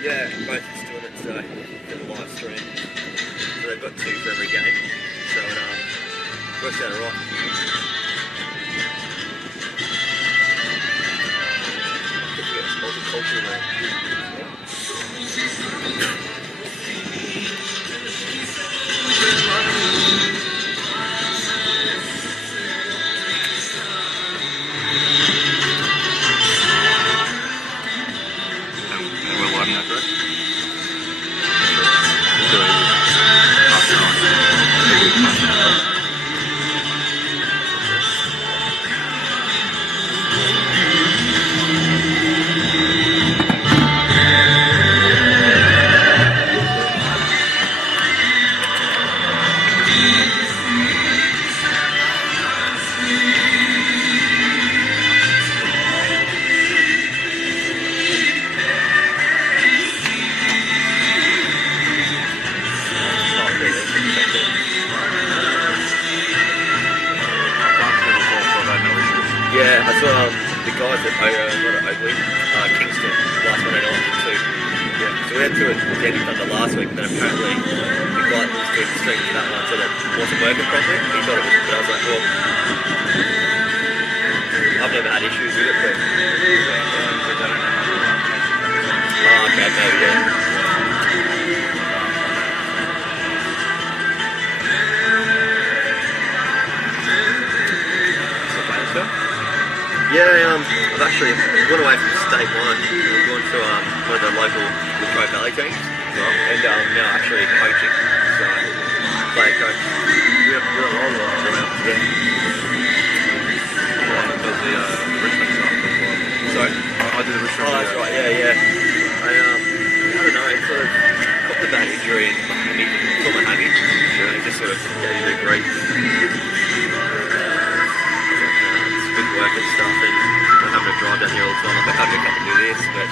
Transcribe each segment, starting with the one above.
Yeah, both are doing it today for the live stream. So they've got 2 for every game. So it works out alright. I think you get multicultural there. Yeah, I saw the guys at Oakleigh, Kingston, last Monday night too. Yeah, so we had 2 at Danny Thunder last week, but apparently the guy that was doing the stream for that one said it wasn't working properly. He thought it was, but I was like, well, I've never had issues with it, but... Oh, okay, maybe, yeah. Yeah, I've actually gone away from state 1. I've gone to one of the local Latrobe Valley teams, and now actually coaching. So, play coach. You're a role model, yeah. Does the Richmond stuff as well. Sorry? I did the Richmond. Oh, that's right. Yeah. I don't know. I sort of got the bad injury in my hammy, for my hammy. And it just sort of gave me a grief. Work and stuff, and I'm having to drive down here all the time. I've been having to come and do this, but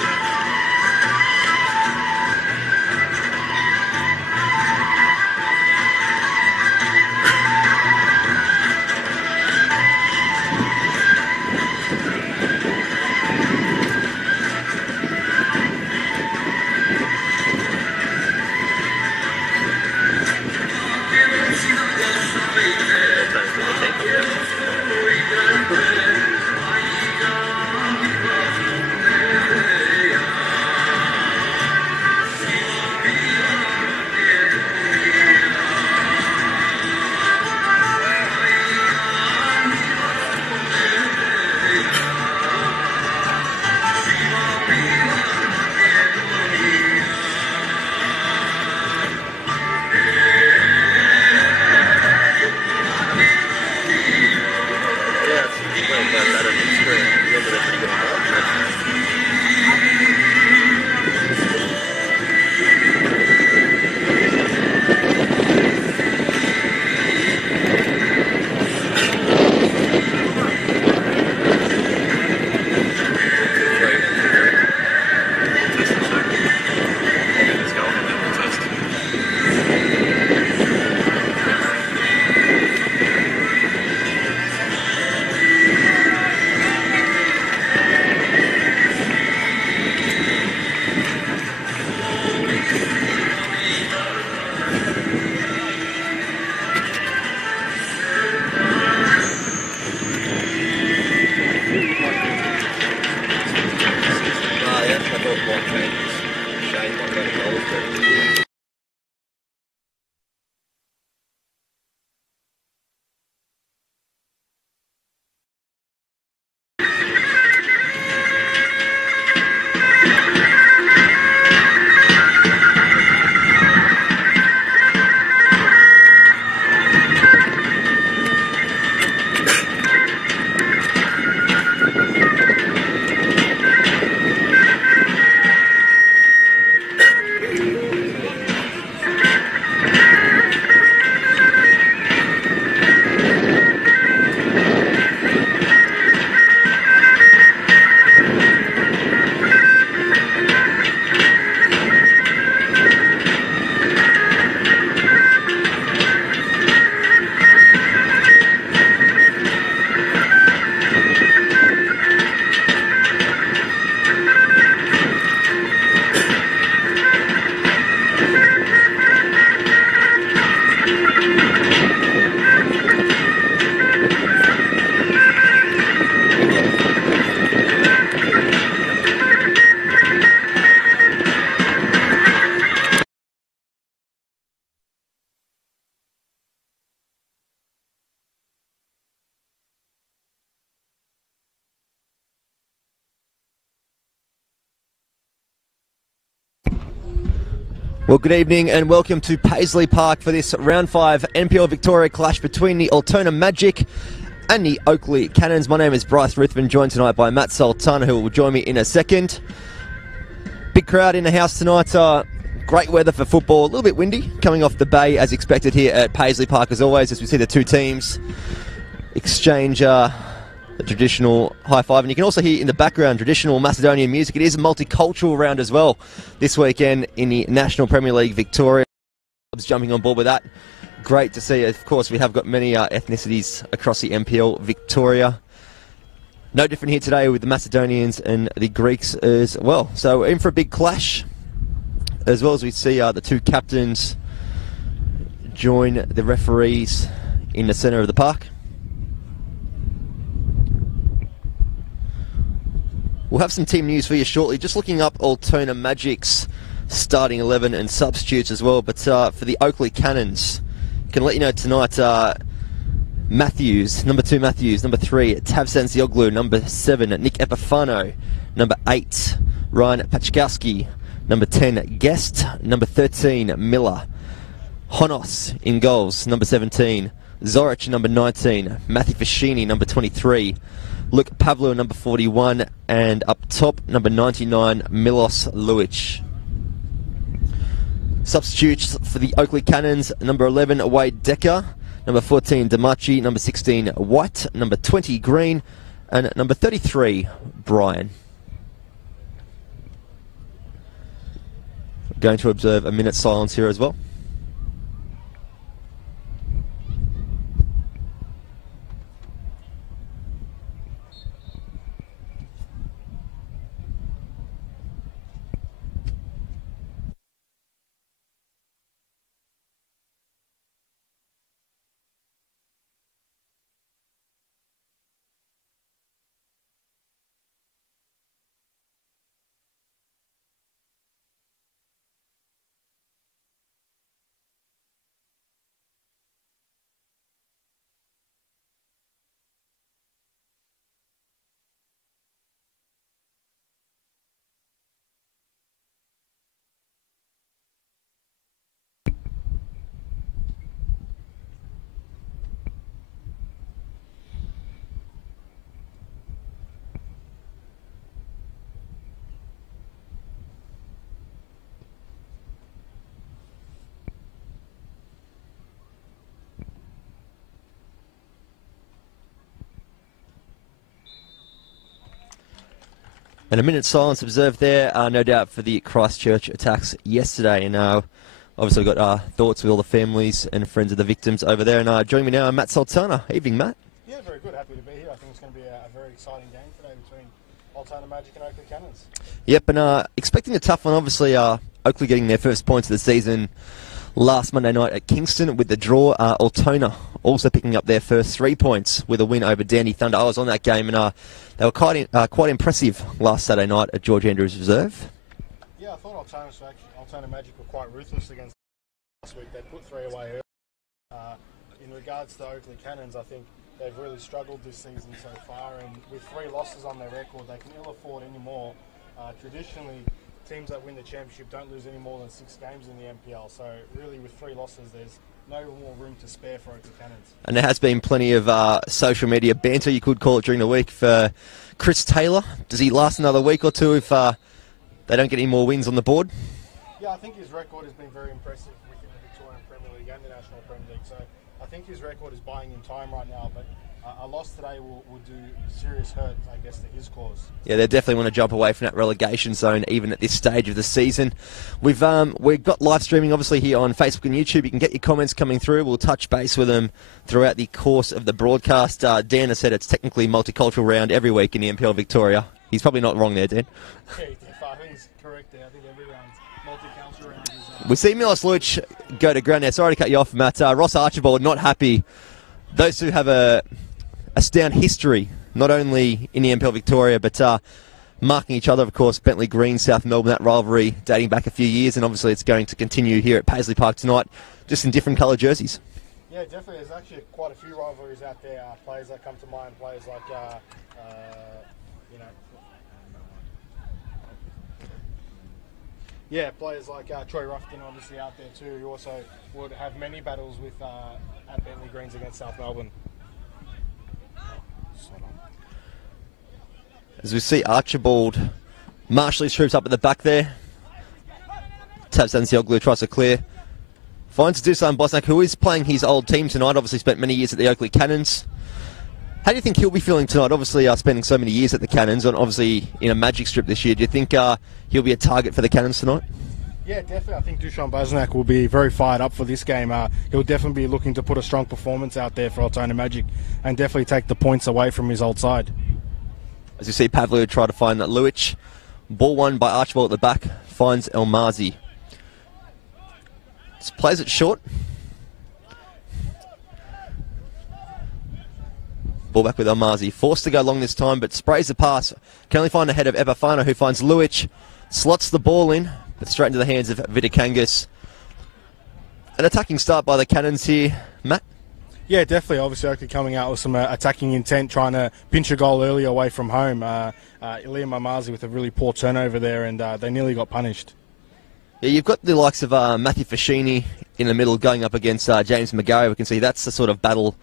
Well, good evening and welcome to Paisley Park for this Round 5 NPL Victoria clash between the Altona Magic and the Oakleigh Cannons. My name is Bryce Ruthven, joined tonight by Matt Altona, who will join me in a second. Big crowd in the house tonight. Great weather for football. A little bit windy, coming off the bay as expected here at Paisley Park as always, as we see the two teams exchange the traditional high five, and you can also hear in the background traditional Macedonian music. It is a multicultural round as well this weekend in the National Premier League Victoria. Clubs jumping on board with that. Great to see. Of course, we have got many ethnicities across the NPL Victoria. No different here today with the Macedonians and the Greeks as well. So in for a big clash, as well as we see the two captains join the referees in the centre of the park. We'll have some team news for you shortly. Just looking up Altona Magic's starting 11 and substitutes as well. But for the Oakleigh Cannons, can let you know tonight, Matthews, number 2 Matthews, number 3 Tavsan Zioglu, number 7 Nick Epifano, number 8 Ryan Pachkowski, number 10 Guest, number 13 Miller, Honos in goals, number 17, Zoric number 19, Matthew Fascini number 23, Luke Pavlo number 41, and up top number 99 Milos Luic. Substitutes for the Oakleigh Cannons: number 11 Wade Decker, number 14 Damachi, number 16 White, number 20 Green, and number 33 Brian. Going to observe a minute's silence here as well. And a minute's silence observed there, no doubt, for the Christchurch attacks yesterday. And obviously we've got thoughts with all the families and friends of the victims over there. And joining me now, Matt Altona. Evening, Matt. Yeah, very good. Happy to be here. I think it's going to be a very exciting game today between Altona Magic and Oakleigh Cannons. Yep, and expecting a tough one. Obviously, Oakleigh getting their first points of the season last Monday night at Kingston with the draw. Altona also picking up their first 3 points with a win over Dandy Thunder. I was on that game, and they were quite impressive last Saturday night at George Andrews Reserve. Yeah, I thought Altona Magic were quite ruthless against last week. They put 3 away early. In regards to Oakleigh Cannons, I think they've really struggled this season so far, and with 3 losses on their record, they can ill afford any more. Traditionally, teams that win the championship don't lose any more than 6 games in the NPL, so really with 3 losses there's no more room to spare for Oakleigh Cannons. And there has been plenty of social media banter, you could call it, during the week for Chris Taylor. Does he last another week or two if they don't get any more wins on the board? Yeah, I think his record has been very impressive within the Victorian Premier League and the National Premier League, so I think his record is buying him time right now, but a loss today will do serious hurt, I guess, to his cause. Yeah, they definitely want to jump away from that relegation zone, even at this stage of the season. We've got live streaming, obviously, here on Facebook and YouTube. You can get your comments coming through. We'll touch base with them throughout the course of the broadcast. Dan has said it's technically multicultural round every week in the NPL Victoria. He's probably not wrong there, Dan. Yeah, I think he's correct there. I think every round's multicultural round. We see Milos Luic go to ground there. Sorry to cut you off, Matt. Ross Archibald not happy. Those two have a stout history, not only in the NPL Victoria, but marking each other, of course. Bentley Green, South Melbourne, that rivalry dating back a few years, and obviously it's going to continue here at Paisley Park tonight, just in different coloured jerseys. Yeah, definitely. There's actually quite a few rivalries out there. Players that come to mind, players like, Yeah, players like Troy Ruffton obviously out there too, who also would have many battles with at Bentley Greens against South Melbourne. As we see Archibald marshal his troops up at the back there. Oakleigh tries to clear. Finds Dusan Bosnak, who is playing his old team tonight, obviously spent many years at the Oakleigh Cannons. How do you think he'll be feeling tonight? Obviously spending so many years at the Cannons, and obviously in a Magic strip this year. Do you think he'll be a target for the Cannons tonight? Yeah, definitely. I think Dusan Bosnak will be very fired up for this game. He'll definitely be looking to put a strong performance out there for Altona Magic and definitely take the points away from his old side. As you see Pavlou try to find that Luich. Ball won by Archibald at the back. Finds Elmazi. Just plays it short. Ball back with Elmazi. Forced to go long this time, but sprays the pass. Can only find ahead of Epifano, who finds Luich. Slots the ball in, but straight into the hands of Vitikangas. An attacking start by the Cannons here, Matt. Yeah, definitely. Obviously, Oakleigh coming out with some attacking intent, trying to pinch a goal early away from home. Liam Elmazi with a really poor turnover there, and they nearly got punished. Yeah, you've got the likes of Matthew Fascini in the middle going up against James McGarry. We can see that's the sort of battle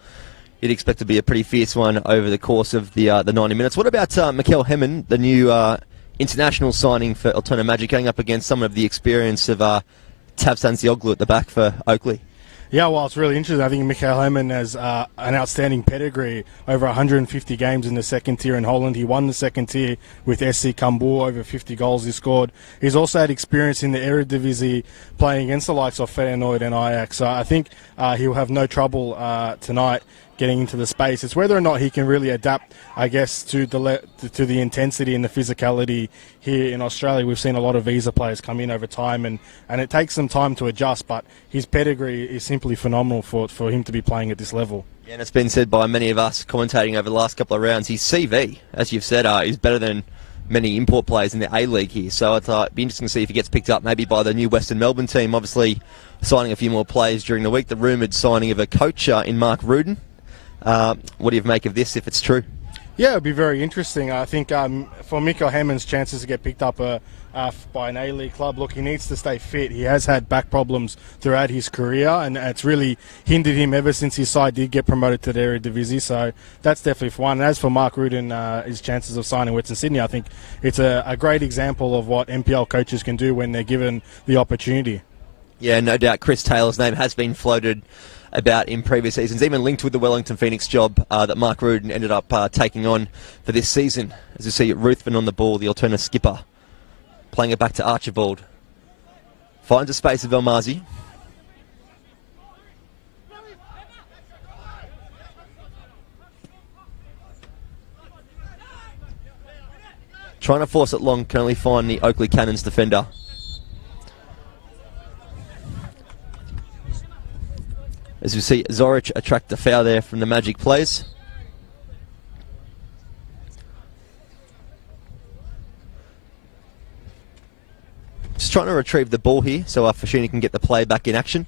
you'd expect to be a pretty fierce one over the course of the 90 minutes. What about Mikel Hemmen, the new international signing for Altona Magic, going up against some of the experience of Tavsan Zioglu at the back for Oakleigh? Yeah, well, it's really interesting. I think Michael Hemmen has an outstanding pedigree, over 150 games in the second tier in Holland. He won the second tier with SC Cambuur, over 50 goals he scored. He's also had experience in the Eredivisie playing against the likes of Feyenoord and Ajax. So I think he'll have no trouble tonight getting into the space. It's whether or not he can really adapt, I guess, to the intensity and the physicality here in Australia. We've seen a lot of visa players come in over time, and it takes some time to adjust, but his pedigree is simply phenomenal for him to be playing at this level. Yeah, and it's been said by many of us commentating over the last couple of rounds, his CV, as you've said, is better than many import players in the A-League here. So it'd be interesting to see if he gets picked up maybe by the new Western Melbourne team, obviously signing a few more players during the week. The rumoured signing of a coach in Mark Rudin. What do you make of this, if it's true? Yeah, it'd be very interesting. I think for Mikel Hemmen's chances to get picked up by an A-League club, look, he needs to stay fit. He has had back problems throughout his career, and it's really hindered him ever since his side did get promoted to the Eredivisie. So that's definitely for one. And as for Mark Rudin, his chances of signing Western Sydney, I think it's a great example of what NPL coaches can do when they're given the opportunity. Yeah, no doubt Chris Taylor's name has been floated about in previous seasons, even linked with the Wellington Phoenix job that Mark Rudin ended up taking on for this season. As you see, Ruthven on the ball, the Altona skipper, playing it back to Archibald. Finds a space of Elmazi. Trying to force it long, can only find the Oakleigh Cannons defender. As you see, Zoric attract the foul there from the Magic players. Just trying to retrieve the ball here so Fascini can get the play back in action.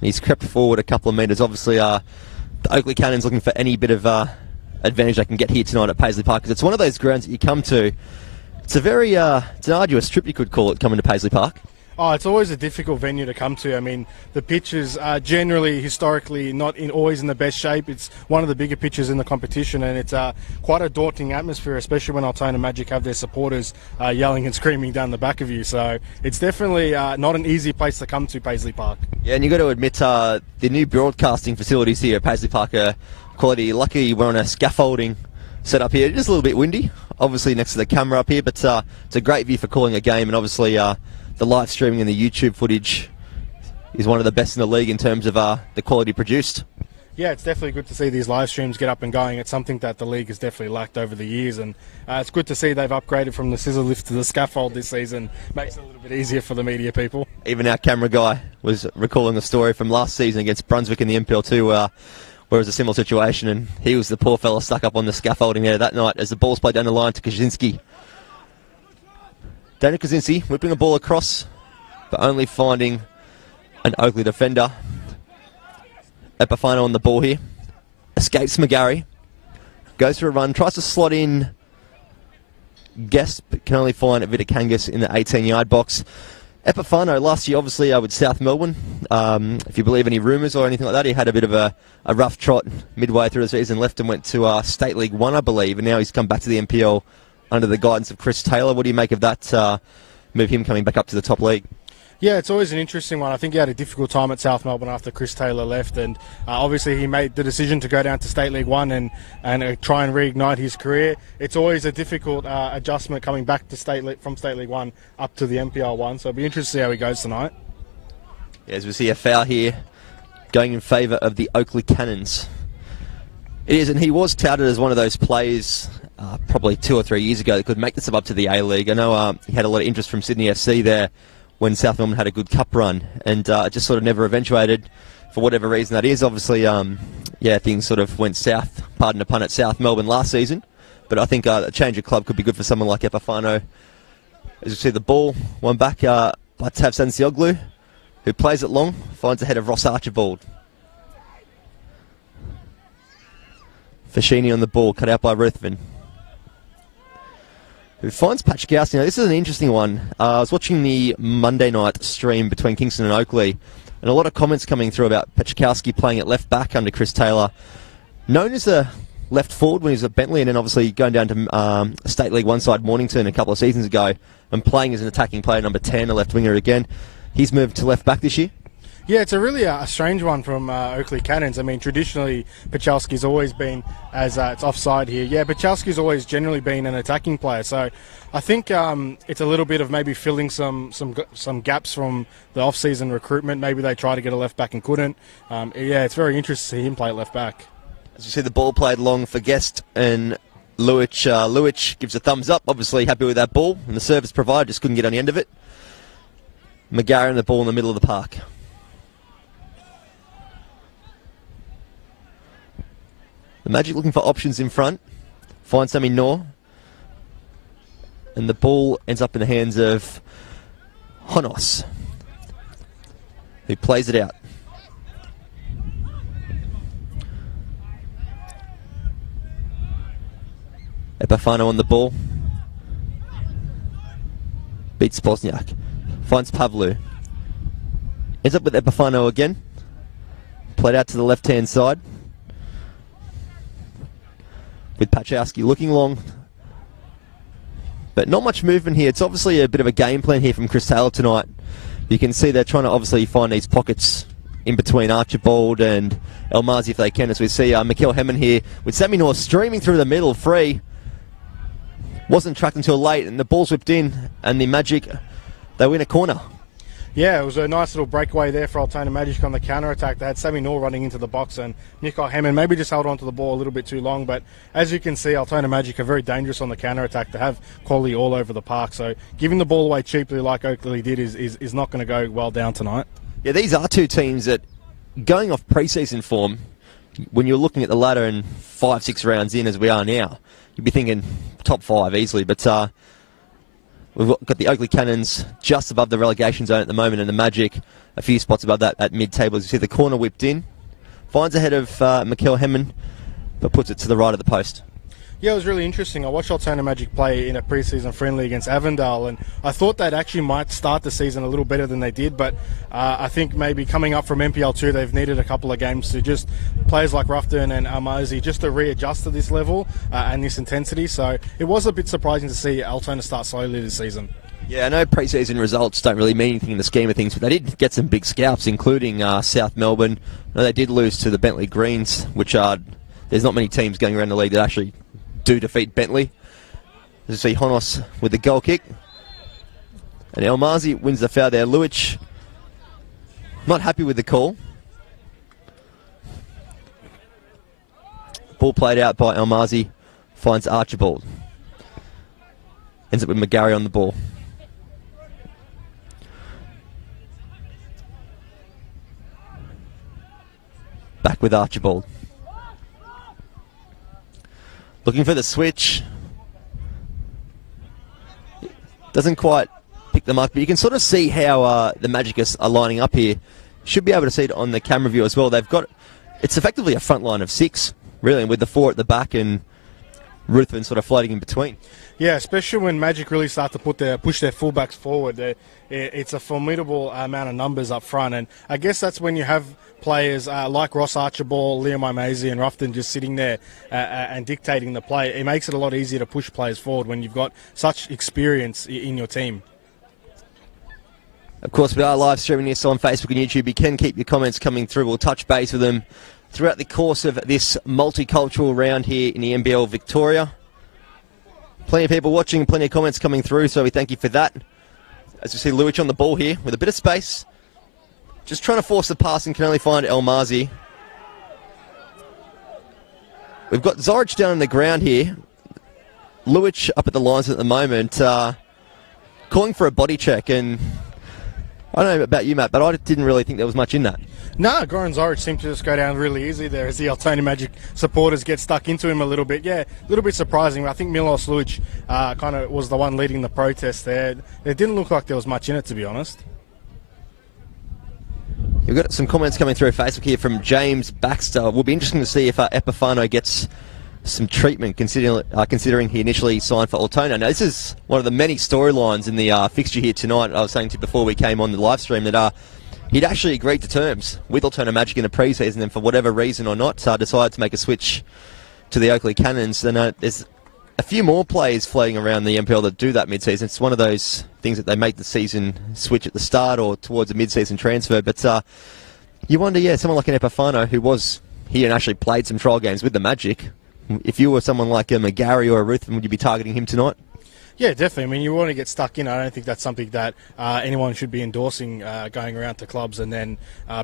He's crept forward a couple of metres. Obviously, the Oakleigh Cannons looking for any bit of advantage they can get here tonight at Paisley Park, because it's one of those grounds that you come to. It's a very it's an arduous trip, you could call it, coming to Paisley Park. Oh, it's always a difficult venue to come to. I mean, the pitches are generally, historically, not always in the best shape. It's one of the bigger pitches in the competition, and it's quite a daunting atmosphere, especially when Altona Magic have their supporters yelling and screaming down the back of you. So it's definitely not an easy place to come to, Paisley Park. Yeah, and you've got to admit, the new broadcasting facilities here at Paisley Park are quality. Lucky we're on a scaffolding set up here. Just a little bit windy, obviously next to the camera up here, but it's a great view for calling a game, and obviously the live streaming and the YouTube footage is one of the best in the league in terms of the quality produced. Yeah, it's definitely good to see these live streams get up and going. It's something that the league has definitely lacked over the years, and it's good to see they've upgraded from the scissor lift to the scaffold this season. Makes it a little bit easier for the media people. Even our camera guy was recalling a story from last season against Brunswick in the NPL2, where it was a similar situation, and he was the poor fella stuck up on the scaffolding there that night as the ball's played down the line to Kaczynski. Daniel Kaczynski whipping the ball across, but only finding an Oakleigh defender. Epifano on the ball here. Escapes McGarry. Goes for a run, tries to slot in Guest, but can only find Vitakangas in the 18-yard box. Epifano last year, obviously, with South Melbourne. If you believe any rumours or anything like that, he had a bit of a rough trot midway through the season, left and went to State League 1, I believe, and now he's come back to the NPL under the guidance of Chris Taylor. What do you make of that move, him coming back up to the top league? Yeah, it's always an interesting one. I think he had a difficult time at South Melbourne after Chris Taylor left, and obviously he made the decision to go down to State League 1 and try and reignite his career. It's always a difficult adjustment coming back to from State League 1 up to the NPL 1, so it'll be interesting to see how he goes tonight. Yeah, as we see a foul here going in favour of the Oakleigh Cannons. It is, and he was touted as one of those players probably 2 or 3 years ago that could make this up to the A-League. I know he had a lot of interest from Sydney FC there when South Melbourne had a good cup run, and it just sort of never eventuated for whatever reason that is. Obviously, things sort of went south, pardon the pun, at South Melbourne last season, but I think a change of club could be good for someone like Epifano. As you see the ball, one back by Tav Sansioglu, who plays it long, finds ahead of Ross Archibald. Fashini on the ball, cut out by Ruthven, who finds Pachkowski. Now, this is an interesting one. I was watching the Monday night stream between Kingston and Oakleigh, and a lot of comments coming through about Pachkowski playing at left back under Chris Taylor. Known as a left forward when he was at Bentley, and then obviously going down to State League 1 side Mornington a couple of seasons ago, and playing as an attacking player, number 10, a left winger again. He's moved to left back this year. Yeah, it's a really a strange one from Oakleigh Cannons. I mean, traditionally, Pachowski's always been, as it's offside here, yeah, Pachowski's always generally been an attacking player. So I think it's a little bit of maybe filling some gaps from the off-season recruitment. Maybe they tried to get a left-back and couldn't. Yeah, it's very interesting to see him play at left-back. As you see the ball played long for Guest, and Luich gives a thumbs up, obviously happy with that ball, and the service provider just couldn't get on the end of it. McGarren the ball in the middle of the park. The Magic looking for options in front. Finds Sammy Nor. And the ball ends up in the hands of Honos, who plays it out. Epifano on the ball. Beats Bosniak. Finds Pavlu. Ends up with Epifano again. Played out to the left-hand side, with Pachowski looking long, but not much movement here. It's obviously a bit of a game plan here from Chris Taylor tonight. You can see they're trying to obviously find these pockets in between Archibald and Elmazi if they can, as we see Mikael Hemmen here with Sammy North streaming through the middle, free. Wasn't tracked until late, and the ball's whipped in, and the Magic, they win a corner. Yeah, it was a nice little breakaway there for Altona Magic on the counter-attack. They had Sammy Nor running into the box, and Mikael Hemmen maybe just held on to the ball a little bit too long. But as you can see, Altona Magic are very dangerous on the counter-attack. They have quality all over the park. So giving the ball away cheaply like Oakleigh did is not going to go well down tonight. Yeah, these are two teams that, going off pre-season form, when you're looking at the ladder and 5-6 rounds in as we are now, you'd be thinking top 5 easily. But we've got the Oakleigh Cannons just above the relegation zone at the moment, and the Magic a few spots above that at mid-table. As you see the corner whipped in. Finds ahead of Mikael Hemmen, but puts it to the right of the post. Yeah, it was really interesting. I watched Altona Magic play in a pre-season friendly against Avondale, and I thought they actually might start the season a little better than they did, but I think maybe coming up from NPL 2, they've needed a couple of games to just, players like Ruffton and Armozy, just to readjust to this level and this intensity. So it was a bit surprising to see Altona start slowly this season. Yeah, I know pre-season results don't really mean anything in the scheme of things, but they did get some big scalps, including South Melbourne. I know they did lose to the Bentley Greens, which are, there's not many teams going around the league that actually do defeat Bentley. As you see Honos with the goal kick. And Elmazi wins the foul there. Luich not happy with the call. Ball played out by Elmazi. Finds Archibald. Ends up with McGarry on the ball. Back with Archibald. Looking for the switch. Doesn't quite pick them up, but you can sort of see how the Magic are lining up here. Should be able to see it on the camera view as well. They've got, it's effectively a front line of 6, really, with the 4 at the back and Ruthven sort of floating in between. Yeah, especially when Magic really start to push their fullbacks forward. It's a formidable amount of numbers up front, and I guess that's when you have players like Ross Archibald, Liam Imazzi and Ruffton just sitting there and dictating the play. It makes it a lot easier to push players forward when you've got such experience in your team. Of course, we are live streaming this on Facebook and YouTube. You can keep your comments coming through. We'll touch base with them throughout the course of this multicultural round here in the NPL Victoria. Plenty of people watching, plenty of comments coming through, so we thank you for that. As you see, Luich on the ball here with a bit of space. Just trying to force the pass and can only find El Mazi. We've got Zorich down on the ground here. Luich up at the lines at the moment, calling for a body check, and I don't know about you, Matt, but I didn't really think there was much in that. No, Goran Zoric seemed to just go down really easy there as the Altona Magic supporters get stuck into him a little bit. Yeah, a little bit surprising. I think Milos Luic kind of was the one leading the protest there. It didn't look like there was much in it, to be honest. We've got some comments coming through Facebook here from James Baxter. Will be interesting to see if Epifano gets some treatment, considering he initially signed for Altona. Now, this is one of the many storylines in the fixture here tonight. I was saying to you before we came on the live stream that he'd actually agreed to terms with Altona Magic in the pre-season, and for whatever reason or not, decided to make a switch to the Oakleigh Cannons. And there's a few more players floating around the NPL that do that mid-season. It's one of those things that they make the season switch at the start or towards a mid-season transfer. But you wonder, yeah, someone like an Epifano who was here and actually played some trial games with the Magic. If you were someone like a McGarry or a Ruthven, would you be targeting him tonight? Yeah, definitely. I mean, you want to get stuck in. I don't think that's something that anyone should be endorsing, going around to clubs and then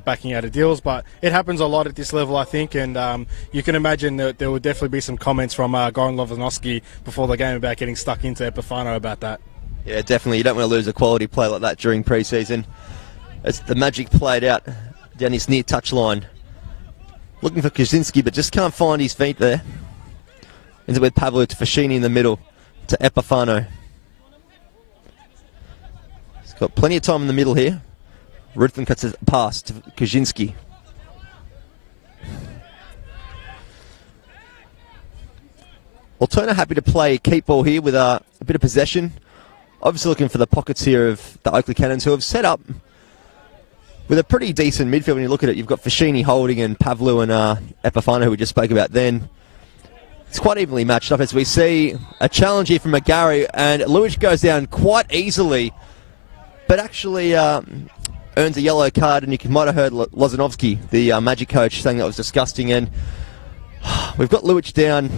backing out of deals. But it happens a lot at this level, I think, and you can imagine that there would definitely be some comments from Goran Lovanoski before the game about getting stuck into Epifano about that. Yeah, definitely. You don't want to lose a quality play like that during pre-season. As the Magic played out down his near touchline, looking for Kaczynski, but just can't find his feet there. Ends up with Pavlo to Fashini in the middle to Epifano. He's got plenty of time in the middle here. Ruthven cuts it past to Kaczynski. Altona happy to play keep ball here with a bit of possession. Obviously looking for the pockets here of the Oakleigh Cannons, who have set up with a pretty decent midfield. When you look at it, you've got Fashini holding and Pavlu and Epifano, who we just spoke about then. It's quite evenly matched up as we see a challenge here from McGarry, and Luich goes down quite easily, but actually earns a yellow card, and you might have heard Lozanovsky, the Magic coach, saying that was disgusting, and we've got Luich down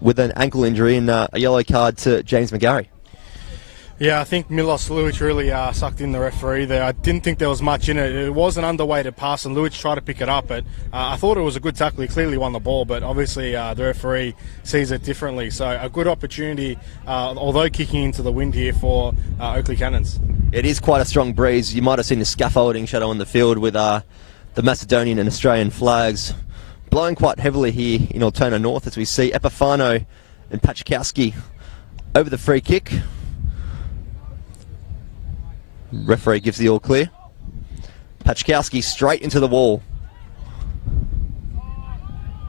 with an ankle injury and a yellow card to James McGarry. Yeah, I think Milos Luic really sucked in the referee there. I didn't think there was much in it. It was an underweighted pass, and Luic tried to pick it up, but I thought it was a good tackle. He clearly won the ball, but obviously the referee sees it differently. So a good opportunity, although kicking into the wind here for Oakleigh Cannons. It is quite a strong breeze. You might have seen the scaffolding shadow on the field with the Macedonian and Australian flags blowing quite heavily here in Altona North, as we see Epifano and Pachkowski over the free kick. Referee gives the all clear. Pachkowski straight into the wall.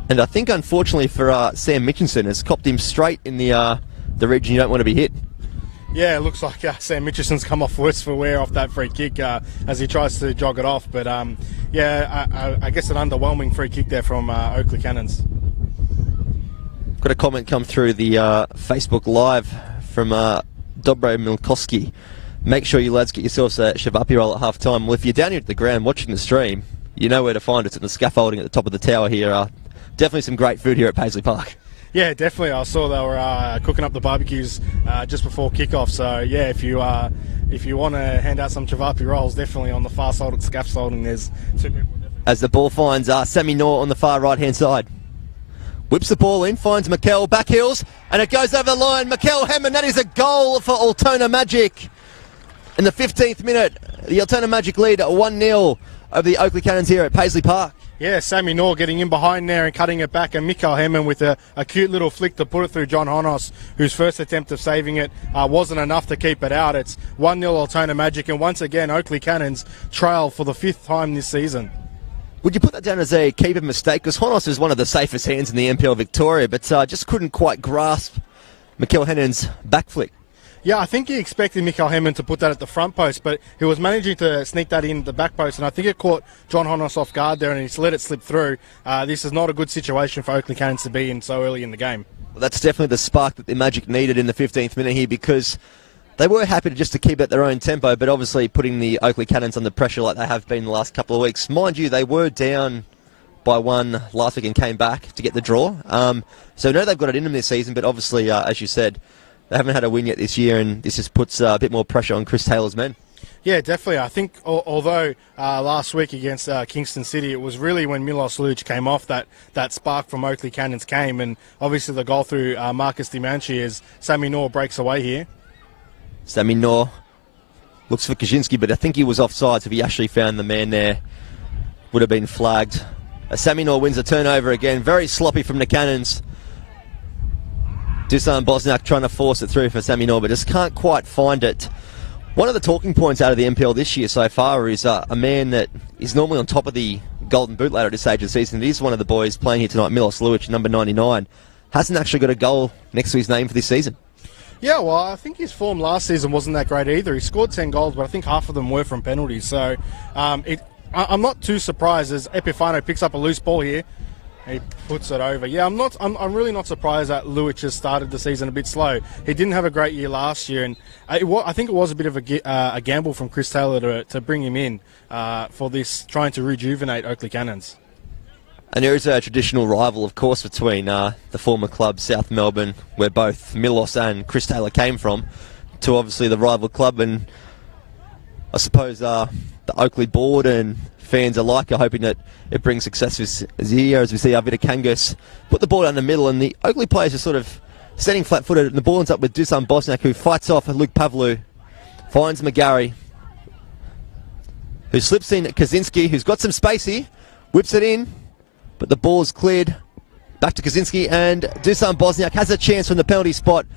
And I think, unfortunately for Sam Mitchinson, has copped him straight in the region you don't want to be hit. Yeah, it looks like Sam Mitchison's come off worse for wear off that free kick as he tries to jog it off. But yeah, I guess an underwhelming free kick there from Oakleigh Cannons. Got a comment come through the Facebook Live from Dobro Milkowski. Make sure you lads get yourselves a Shavapi roll at half time. Well, if you're down here at the ground watching the stream, you know where to find it. It's at the scaffolding at the top of the tower here. Definitely some great food here at Paisley Park. Yeah, definitely. I saw they were cooking up the barbecues just before kickoff. So yeah, if you want to hand out some Chavapi rolls, definitely on the far side of the scaffolding, there's two people. As the ball finds Sammy Knorr on the far right hand side. Whips the ball in, finds Mikel, back heels, and it goes over the line. Mikel Hammond, that is a goal for Altona Magic. In the 15th minute, the Altona Magic lead at 1-0 over the Oakleigh Cannons here at Paisley Park. Yeah, Sammy Knorr getting in behind there and cutting it back, and Mikel Hammond with a cute little flick to put it through John Honos, whose first attempt of saving it wasn't enough to keep it out. It's 1-0 Altona Magic, and once again Oakleigh Cannons trail for the 5th time this season. Would you put that down as a keeper mistake? Because Honos is one of the safest hands in the NPL Victoria, but just couldn't quite grasp Mikael Hennen's back flick. Yeah, I think he expected Mikael Hemmen to put that at the front post, but he was managing to sneak that in the back post, and I think it caught John Honos off guard there, and he's let it slip through. This is not a good situation for Oakleigh Cannons to be in so early in the game. Well, that's definitely the spark that the Magic needed in the 15th minute here, because they were happy to keep at their own tempo, but obviously putting the Oakleigh Cannons under pressure like they have been the last couple of weeks. Mind you, they were down by 1 last week and came back to get the draw. So no, they've got it in them this season, but obviously, as you said, they haven't had a win yet this year, and this just puts a bit more pressure on Chris Taylor's men. Yeah, definitely. I think although last week against Kingston City, it was really when Milos Luch came off that spark from Oakleigh Cannons came, and obviously the goal through Marcus Dimanchi as Sammy Noor breaks away here. Sammy Noor looks for Kaczynski, but I think he was offside, so if he actually found the man there, would have been flagged. Sammy Noor wins a turnover again. Very sloppy from the Cannons. Dusan Bosniak trying to force it through for Sammy Noor, but just can't quite find it. One of the talking points out of the NPL this year so far is a man that is normally on top of the Golden Boot ladder at this stage of the season. It is one of the boys playing here tonight, Milos Luch, number 99. Hasn't actually got a goal next to his name for this season. Yeah, well, I think his form last season wasn't that great either. He scored 10 goals, but I think half of them were from penalties. So I'm not too surprised as Epifano picks up a loose ball here. He puts it over. Yeah, I'm really not surprised that Luich has started the season a bit slow. He didn't have a great year last year, and I think it was a bit of a gamble from Chris Taylor to bring him in for this, trying to rejuvenate Oakleigh Cannons. And there is a traditional rival, of course, between the former club South Melbourne, where both Milos and Chris Taylor came from, to obviously the rival club. And I suppose the Oakleigh board and fans alike are hoping that it brings success this year, as we see Arvida Kangas put the ball down the middle, and the Oakleigh players are sort of standing flat-footed, and the ball ends up with Dusan Bosniak, who fights off Luke Pavlou, finds McGarry, who slips in Kaczynski, who's got some space here, whips it in, but the ball's cleared back to Kaczynski, and Dusan Bosniak has a chance from the penalty spot,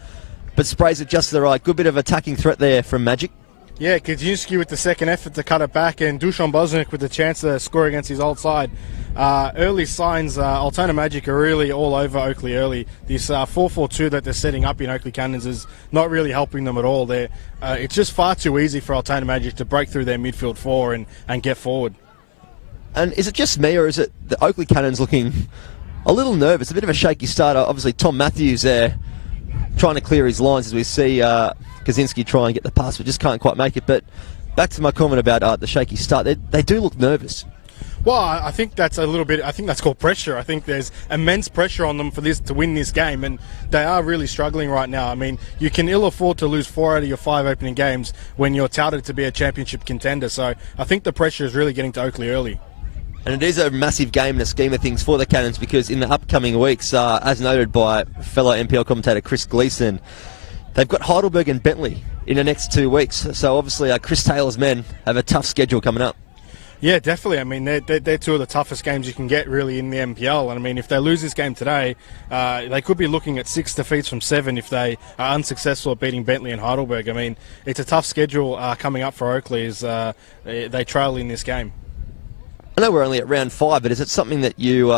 but sprays it just to the right. Good bit of attacking threat there from Magic. Yeah, Kaczynski with the second effort to cut it back, and Dusan Bosniak with the chance to score against his old side. Early signs, Altona Magic are really all over Oakleigh early. This 4-4-2 that they're setting up in Oakleigh Cannons is not really helping them at all. It's just far too easy for Altona Magic to break through their midfield four and get forward. And is it just me, or is it the Oakleigh Cannons looking a little nervous? A bit of a shaky start. Obviously, Tom Matthews there trying to clear his lines as we see Kaczynski try and get the pass, but just can't quite make it. But back to my comment about the shaky start, they do look nervous. Well, I think that's a little bit. I think that's called pressure. I think there's immense pressure on them for this to win this game, and they are really struggling right now. I mean, you can ill afford to lose 4 out of your 5 opening games when you're touted to be a championship contender. So I think the pressure is really getting to Oakleigh early. And it is a massive game in the scheme of things for the Cannons, because in the upcoming weeks, as noted by fellow NPL commentator Chris Gleeson, they've got Heidelberg and Bentley in the next 2 weeks. So obviously Chris Taylor's men have a tough schedule coming up. Yeah, definitely. I mean, they're two of the toughest games you can get really in the NPL. And I mean, if they lose this game today, they could be looking at 6 defeats from 7 if they are unsuccessful at beating Bentley and Heidelberg. I mean, it's a tough schedule coming up for Oakleigh as they trail in this game. I know we're only at round 5, but is it something that you,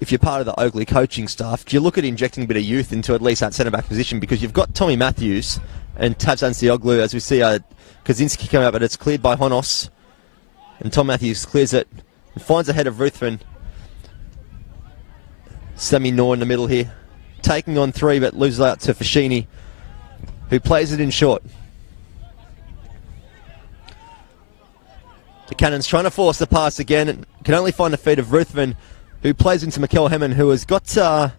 if you're part of the Oakleigh coaching staff, do you look at injecting a bit of youth into at least that centre-back position? Because you've got Tommy Matthews and Tavzan Sioglu, as we see Kaczynski coming up, but it's cleared by Honos. And Tom Matthews clears it and finds ahead of Ruthven. Sammy Noor in the middle here, taking on 3, but loses out to Fashini, who plays it in short. The Cannons trying to force the pass again, and can only find the feet of Ruthven, who plays into Mikael Hemmen, who has got a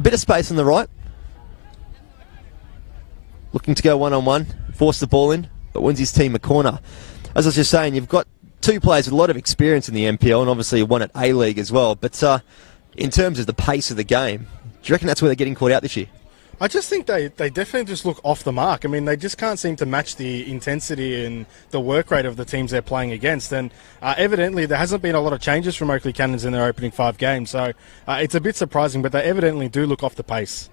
bit of space on the right. Looking to go one-on-one, force the ball in, but wins his team a corner. As I was just saying, you've got 2 players with a lot of experience in the NPL, and obviously one at A-League as well. But in terms of the pace of the game, do you reckon that's where they're getting caught out this year? I just think they definitely just look off the mark. I mean, they just can't seem to match the intensity and the work rate of the teams they're playing against. And evidently, there hasn't been a lot of changes from Oakleigh Cannons in their opening 5 games. So it's a bit surprising, but they evidently do look off the pace.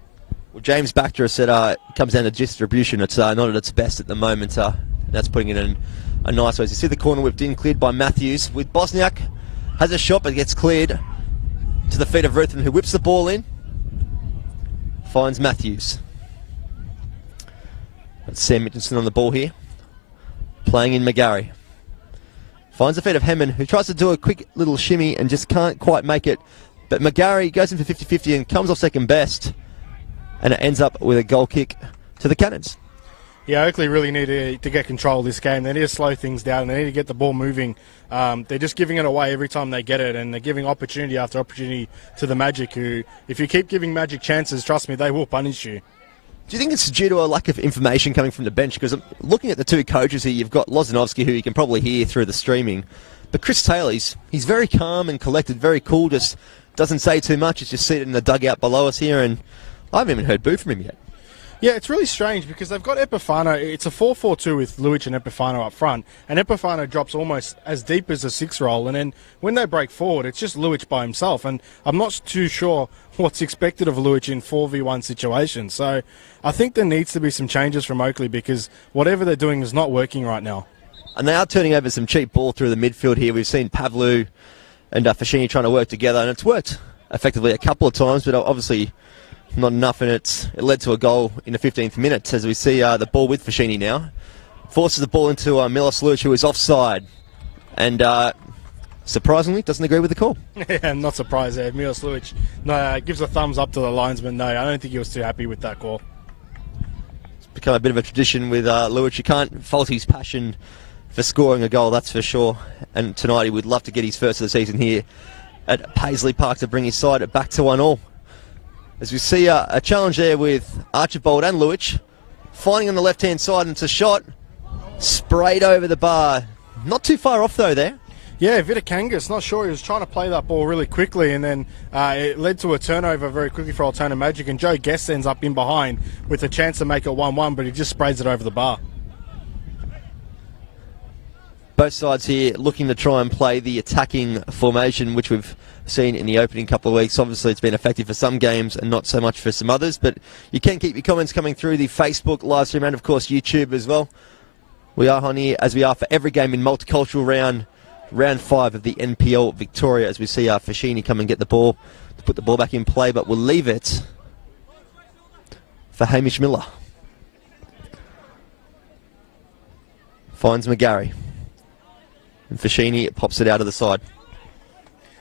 Well, James Bacter said it comes down to distribution. It's not at its best at the moment. That's putting it in a nice way. You see the corner whipped in, cleared by Matthews, with Bosniak Has a shot but gets cleared to the feet of Ruthven, who whips the ball in. Finds Matthews. That's Sam Mitchinson on the ball here. Playing in McGarry. Finds the feet of Hemman, who tries to do a quick little shimmy and just can't quite make it. But McGarry goes in for 50-50 and comes off second best. And it ends up with a goal kick to the Cannons. Yeah, Oakleigh really need to get control of this game. They need to slow things down. They need to get the ball moving. They're just giving it away every time they get it, and they're giving opportunity after opportunity to the Magic, who, if you keep giving Magic chances, trust me, they will punish you. Do you think it's due to a lack of information coming from the bench? Because I'm looking at the two coaches here, you've got Lozanovsky, who you can probably hear through the streaming. But Chris Taylor, he's very calm and collected, very cool, just doesn't say too much. He's just seated in the dugout below us here, and I haven't even heard boo from him yet. Yeah, it's really strange because they've got Epifano. It's a 4-4-2 with Luic and Epifano up front, and Epifano drops almost as deep as a 6-roll, and then when they break forward, it's just Luic by himself, and I'm not too sure what's expected of Luic in 4v1 situations. So I think there needs to be some changes from Oakleigh because whatever they're doing is not working right now. And they are turning over some cheap ball through the midfield here. We've seen Pavlu and Fashini trying to work together, and it's worked effectively a couple of times, but obviously not enough, and it led to a goal in the 15th minute as we see the ball with Fashini now. Forces the ball into Milos Luic, who is offside, and surprisingly doesn't agree with the call. Yeah, I'm not surprised there. Milos Luic gives a thumbs up to the linesman. No, I don't think he was too happy with that call. It's become a bit of a tradition with Luic. You can't fault his passion for scoring a goal, that's for sure. And tonight he would love to get his first of the season here at Paisley Park to bring his side back to 1-1. As we see a challenge there with Archibald and Luic. Finding on the left-hand side, and it's a shot. Sprayed over the bar. Not too far off, though, there. Yeah, Vitakangas, not sure. He was trying to play that ball really quickly, and then it led to a turnover very quickly for Altona Magic, and Joe Guest ends up in behind with a chance to make it 1-1, but he just sprays it over the bar. Both sides here looking to try and play the attacking formation, which we've seen in the opening couple of weeks. Obviously, it's been effective for some games and not so much for some others, but you can keep your comments coming through the Facebook live stream and, of course, YouTube as well. We are on here, as we are for every game in multicultural round 5 of the NPL Victoria, as we see Fashini come and get the ball to put the ball back in play, but we'll leave it for Hamish Miller. Finds McGarry. And Fashini pops it out of the side.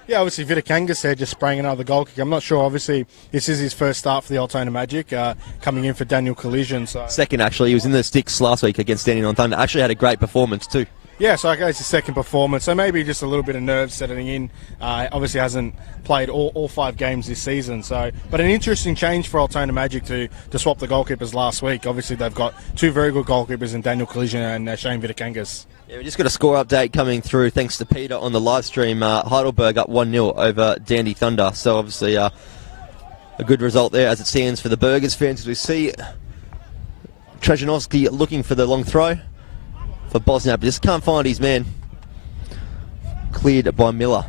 Yeah, obviously Vitakangas there just spraying another goal kick. I'm not sure, obviously, this is his first start for the Altona Magic, coming in for Daniel Collision. So. Second, actually. He was in the sticks last week against Standing on Thunder. Actually had a great performance too. Yeah, so I guess his second performance. So maybe just a little bit of nerves settling in. Obviously hasn't played all 5 games this season. So, but an interesting change for Altona Magic to swap the goalkeepers last week. Obviously they've got 2 very good goalkeepers in Daniel Collision and Shane Vitakangas. Yeah, we just got a score update coming through thanks to Peter on the live stream. Heidelberg up 1-0 over Dandy Thunder. So obviously a good result there as it stands for the Burgers fans. As we see Trejanovsky looking for the long throw for Bosniak, but just can't find his man. Cleared by Miller.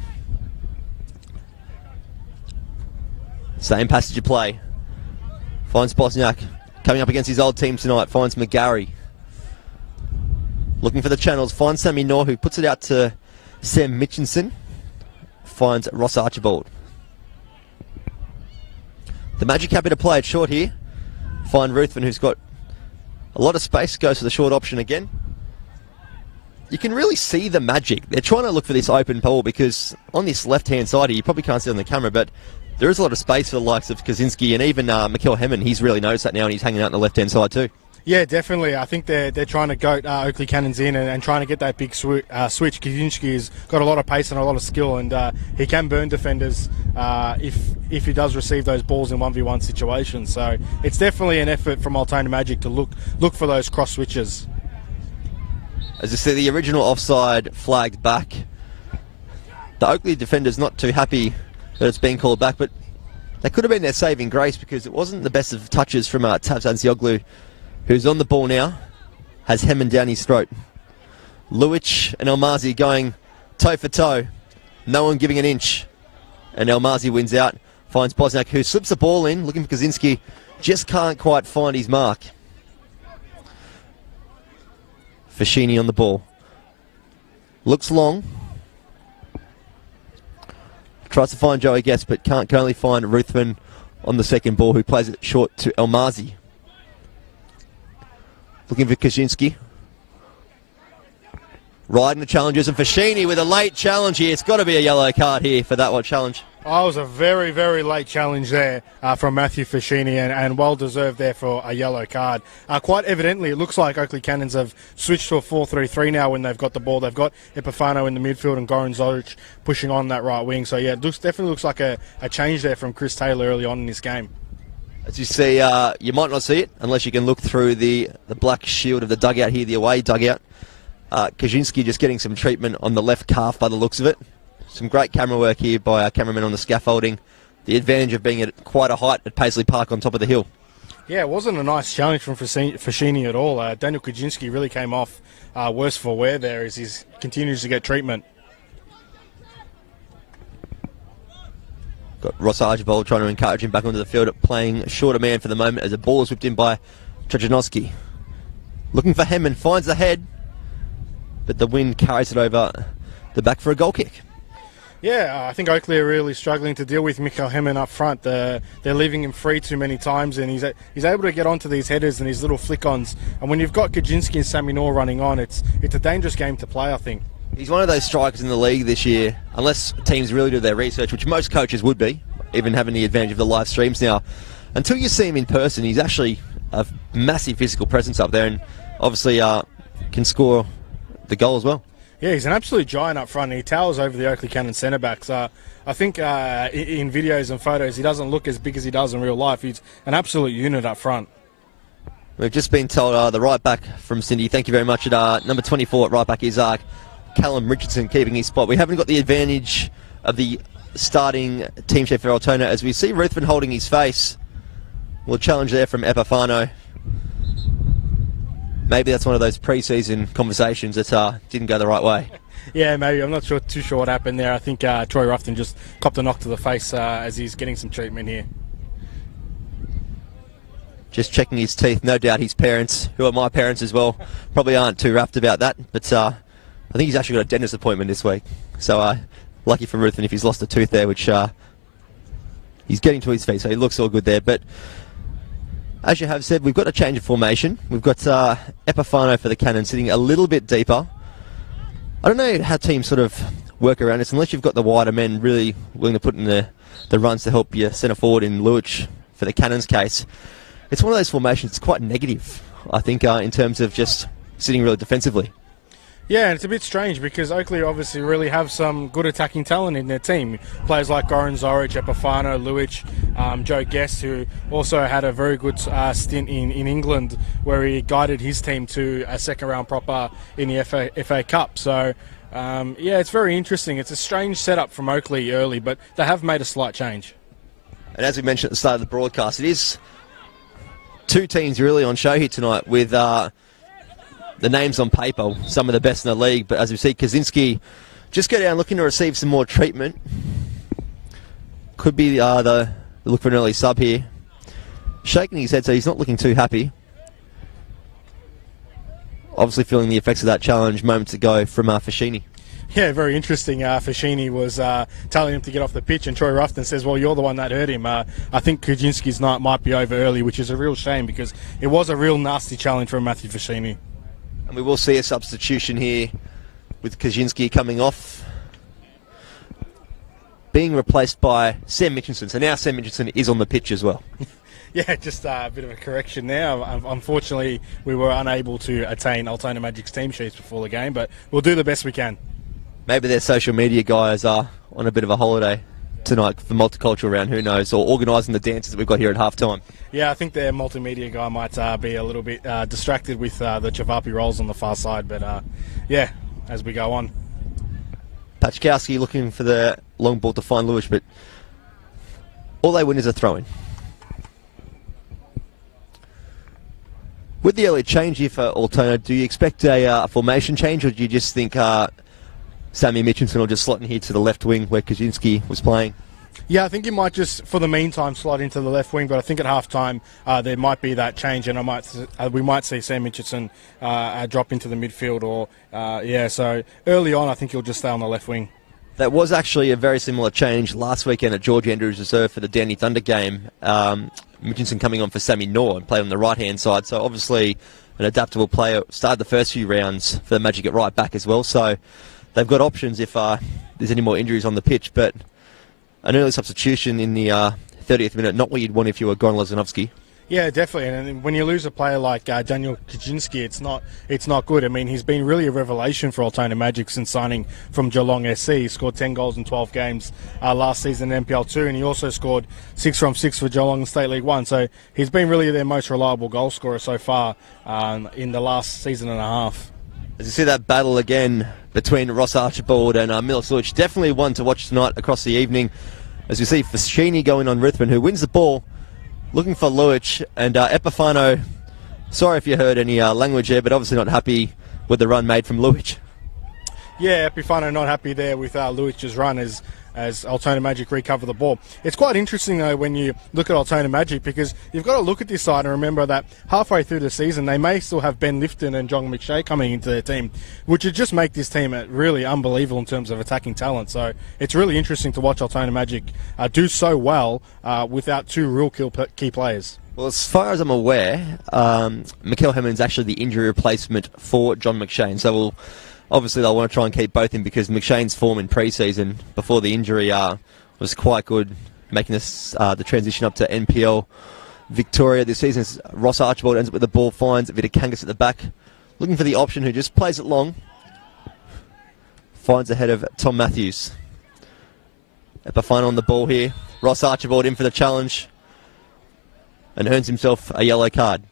Same passage of play. Finds Bosniak. Coming up against his old team tonight. Finds McGarry. Looking for the channels, finds Sammy Knorr, who puts it out to Sam Mitchinson. Finds Ross Archibald. The Magic happy to play it short here. Find Ruthven, who's got a lot of space, goes for the short option again. You can really see the Magic. They're trying to look for this open ball because on this left-hand side here, you probably can't see it on the camera, but there is a lot of space for the likes of Kaczynski and even Mikhail Hemman. He's really noticed that now, and he's hanging out on the left-hand side too. Yeah, definitely. I think they're trying to goat Oakleigh Cannons in and trying to get that big switch. Kaczynski has got a lot of pace and a lot of skill, and he can burn defenders if he does receive those balls in 1v1 situations. So it's definitely an effort from Altona Magic to look for those cross switches. As you see, the original offside flagged back. The Oakleigh defender's not too happy that it's been called back, but that could have been their saving grace because it wasn't the best of touches from Tavs Ansioglu, who's on the ball now, has Hemman down his throat. Luic and Elmazi going toe for toe. No one giving an inch. And Elmazi wins out. Finds Bosniak, who slips the ball in, looking for Kaczynski. Just can't quite find his mark. Fashini on the ball. Looks long. Tries to find Joey Guest, but can only find Ruthven on the second ball, who plays it short to Elmazi. Looking for Kaczynski. Riding the challenges, and Fashini with a late challenge here. It's got to be a yellow card here for that one challenge. Oh, it was a very, very late challenge there from Matthew Fashini, and well-deserved there for a yellow card. Quite evidently, it looks like Oakleigh Cannons have switched to a 4-3-3 now when they've got the ball. They've got Epifano in the midfield and Goran Zoric pushing on that right wing. So, yeah, it definitely looks like a change there from Chris Taylor early on in this game. As you see, you might not see it unless you can look through the black shield of the dugout here, the away dugout. Kaczynski just getting some treatment on the left calf by the looks of it. Some great camera work here by our cameraman on the scaffolding. The advantage of being at quite a height at Paisley Park on top of the hill. Yeah, it wasn't a nice challenge from Fashini at all. Daniel Kaczynski really came off worse for wear there as he continues to get treatment. Got Ross Archibald trying to encourage him back onto the field, playing shorter man for the moment as a ball is whipped in by Trajanowski. Looking for Hemman, finds the head, but the wind carries it over the back for a goal kick. Yeah, I think Oakleigh are really struggling to deal with Mikael Hemman up front. They're leaving him free too many times, and he's able to get onto these headers and these little flick-ons. And when you've got Kaczynski and Sammy Noor running on, it's a dangerous game to play, I think. He's one of those strikers in the league this year, unless teams really do their research, which most coaches would be, even having the advantage of the live streams now. Until you see him in person, he's actually a massive physical presence up there, and obviously can score the goal as well. Yeah, he's an absolute giant up front. He towers over the Oakleigh Cannon centre-backs. I think in videos and photos, he doesn't look as big as he does in real life. He's an absolute unit up front. We've just been told the right back from Cindy, thank you very much, at number 24 at right back is Callum Richardson keeping his spot. We haven't got the advantage of the starting team chef for Altona as we see Ruthven holding his face. Well, challenge there from Epifano. Maybe that's one of those pre-season conversations that didn't go the right way. Yeah, maybe. I'm not too sure what happened there. I think Troy Ruffton just copped a knock to the face as he's getting some treatment here. Just checking his teeth. No doubt his parents, who are my parents as well, probably aren't too rapt about that. But I think he's actually got a dentist appointment this week. So lucky for Ruthven if he's lost a tooth there, which he's getting to his feet, so he looks all good there. But as you have said, we've got a change of formation. We've got Epifano for the Cannon sitting a little bit deeper. I don't know how teams sort of work around this, unless you've got the wider men really willing to put in the runs to help your centre forward in Luich for the Cannon's case. It's one of those formations that's quite negative, I think, in terms of just sitting really defensively. Yeah, and it's a bit strange because Oakleigh obviously really have some good attacking talent in their team. Players like Goran Zoric, Epifano, Luich, Joe Guest, who also had a very good stint in England where he guided his team to a second-round proper in the FA Cup. So, yeah, it's very interesting. It's a strange setup from Oakleigh early, but they have made a slight change. And as we mentioned at the start of the broadcast, it is two teams really on show here tonight with the names on paper, some of the best in the league, but as we see, Kaczynski just go down looking to receive some more treatment. Could be the look for an early sub here. Shaking his head, so he's not looking too happy. Obviously feeling the effects of that challenge moments ago from Fashini. Yeah, very interesting. Fashini was telling him to get off the pitch, and Troy Ruffton says, well, you're the one that hurt him. I think Kaczynski's night might be over early, which is a real shame because it was a real nasty challenge from Matthew Fashini. And we will see a substitution here with Kaczynski coming off, being replaced by Sam Mitchinson. So now Sam Mitchinson is on the pitch as well. Yeah, just a bit of a correction there. Unfortunately, we were unable to attain Altona Magic's team sheets before the game, but we'll do the best we can. Maybe their social media guys are on a bit of a holiday tonight for multicultural round, who knows, or organising the dances that we've got here at half-time. Yeah, I think their multimedia guy might be a little bit distracted with the Chavapi rolls on the far side, but yeah, as we go on. Pachkowski looking for the long ball to find Lewis, but all they win is a throw-in. With the early change here for Altona, do you expect a formation change, or do you just think Sammy Mitchinson will just slot in here to the left wing where Kaczynski was playing? Yeah, I think he might just, for the meantime, slide into the left wing, but I think at half-time there might be that change, and we might see Sam Mitchinson drop into the midfield, or, yeah, so early on I think he'll just stay on the left wing. That was actually a very similar change last weekend at George Andrews Reserve for the Danny Thunder game. Mitchinson coming on for Sammy Noor and played on the right-hand side. So obviously an adaptable player. Started the first few rounds for the Magic at right back as well. So they've got options if there's any more injuries on the pitch. But an early substitution in the 30th minute, not what you'd want if you were Goran Lozanovsky. Yeah, definitely. And when you lose a player like Daniel Kaczynski, it's not good. I mean, he's been really a revelation for Altona Magic since signing from Geelong SC. He scored 10 goals in 12 games last season in NPL 2, and he also scored 6 from 6 for Geelong in State League 1. So he's been really their most reliable goal scorer so far in the last season and a half. As you see that battle again between Ross Archibald and Milos Lulic, definitely one to watch tonight across the evening. As you see Fashini going on Ruthven, who wins the ball, looking for Lulic, and Epifano, sorry if you heard any language there, but obviously not happy with the run made from Lulic. Yeah, Epifano not happy there with Lulic's run as Altona Magic recover the ball. It's quite interesting, though, when you look at Altona Magic, because you've got to look at this side and remember that halfway through the season, they may still have Ben Lifton and John McShay coming into their team, which would just make this team really unbelievable in terms of attacking talent. So it's really interesting to watch Altona Magic do so well without two real key players. Well, as far as I'm aware, Mikael Hemming is actually the injury replacement for John McShane, so obviously they'll want to try and keep both in because McShane's form in pre-season before the injury was quite good, making this the transition up to NPL Victoria this season. As Ross Archibald ends up with the ball, finds Vitakangas at the back, looking for the option who just plays it long, finds ahead of Tom Matthews. Epifano on the ball here. Ross Archibald in for the challenge and earns himself a yellow card.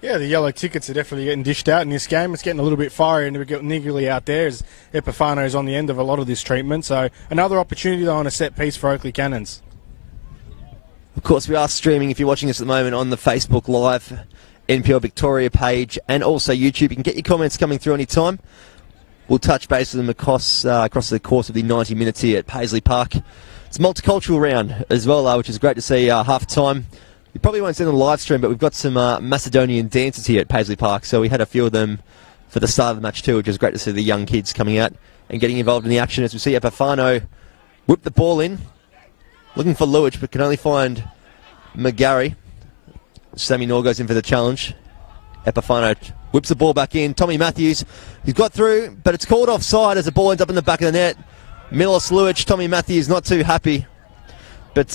Yeah, the yellow tickets are definitely getting dished out in this game. It's getting a little bit fiery and we get niggly out there as Epifano's on the end of a lot of this treatment. So another opportunity though on a set piece for Oakleigh Cannons. Of course, we are streaming, if you're watching us at the moment, on the Facebook Live NPL Victoria page and also YouTube. You can get your comments coming through any time. We'll touch base with them across the course of the 90 minutes here at Paisley Park. It's a multicultural round as well, which is great to see half-time. You probably won't see them on the live stream, but we've got some Macedonian dancers here at Paisley Park, so we had a few of them for the start of the match too, which is great to see the young kids coming out and getting involved in the action. As we see Epifano whip the ball in, looking for Lulic, but can only find McGarry. Sammy Noor goes in for the challenge. Epifano whips the ball back in. Tommy Matthews, he's got through, but it's called offside as the ball ends up in the back of the net. Milos Lulic, Tommy Matthews not too happy, but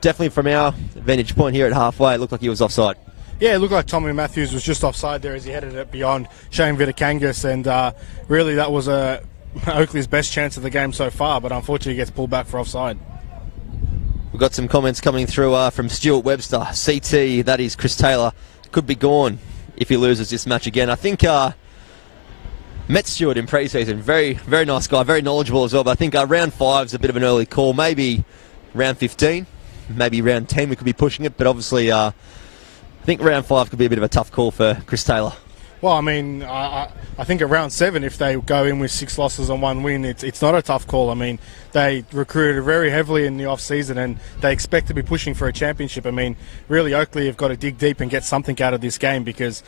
definitely from our vantage point here at halfway, it looked like he was offside. Yeah, it looked like Tommy Matthews was just offside there as he headed it beyond Shane Vitakangas, and really that was Oakleigh's best chance of the game so far, but unfortunately he gets pulled back for offside. We've got some comments coming through from Stuart Webster. CT, that is Chris Taylor, could be gone if he loses this match again. I think met Stuart in pre-season, very, very nice guy, very knowledgeable as well, but I think round 5 is a bit of an early call, maybe round 15. Maybe round 10 we could be pushing it, but obviously I think round 5 could be a bit of a tough call for Chris Taylor. Well, I mean, I think at round 7, if they go in with 6 losses and 1 win, it's not a tough call. I mean, they recruited very heavily in the off-season and they expect to be pushing for a championship. I mean, really, Oakleigh have got to dig deep and get something out of this game because,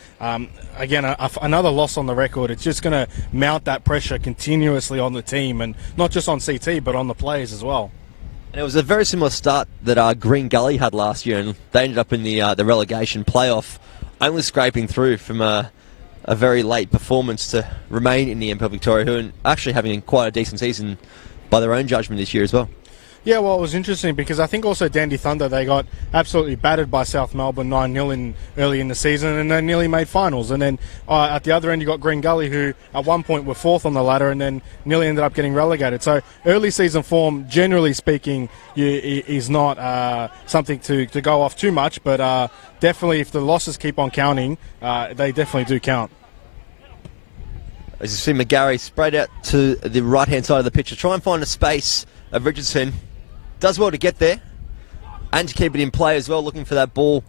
again, another loss on the record, it's just going to mount that pressure continuously on the team and not just on CT, but on the players as well. And it was a very similar start that Green Gully had last year, and they ended up in the relegation playoff, only scraping through from a very late performance to remain in the NPL Victoria, who are actually having quite a decent season by their own judgment this year as well. Yeah, well, it was interesting because I think also Dandy Thunder, they got absolutely battered by South Melbourne 9-0 early in the season and they nearly made finals. And then at the other end, you got Green Gully, who at one point were 4th on the ladder and then nearly ended up getting relegated. So early season form, generally speaking, is not something to go off too much, but definitely if the losses keep on counting, they definitely do count. As you see McGarry spread out to the right-hand side of the pitch to try and find a space of Richardson. Does well to get there and to keep it in play as well, looking for that ball.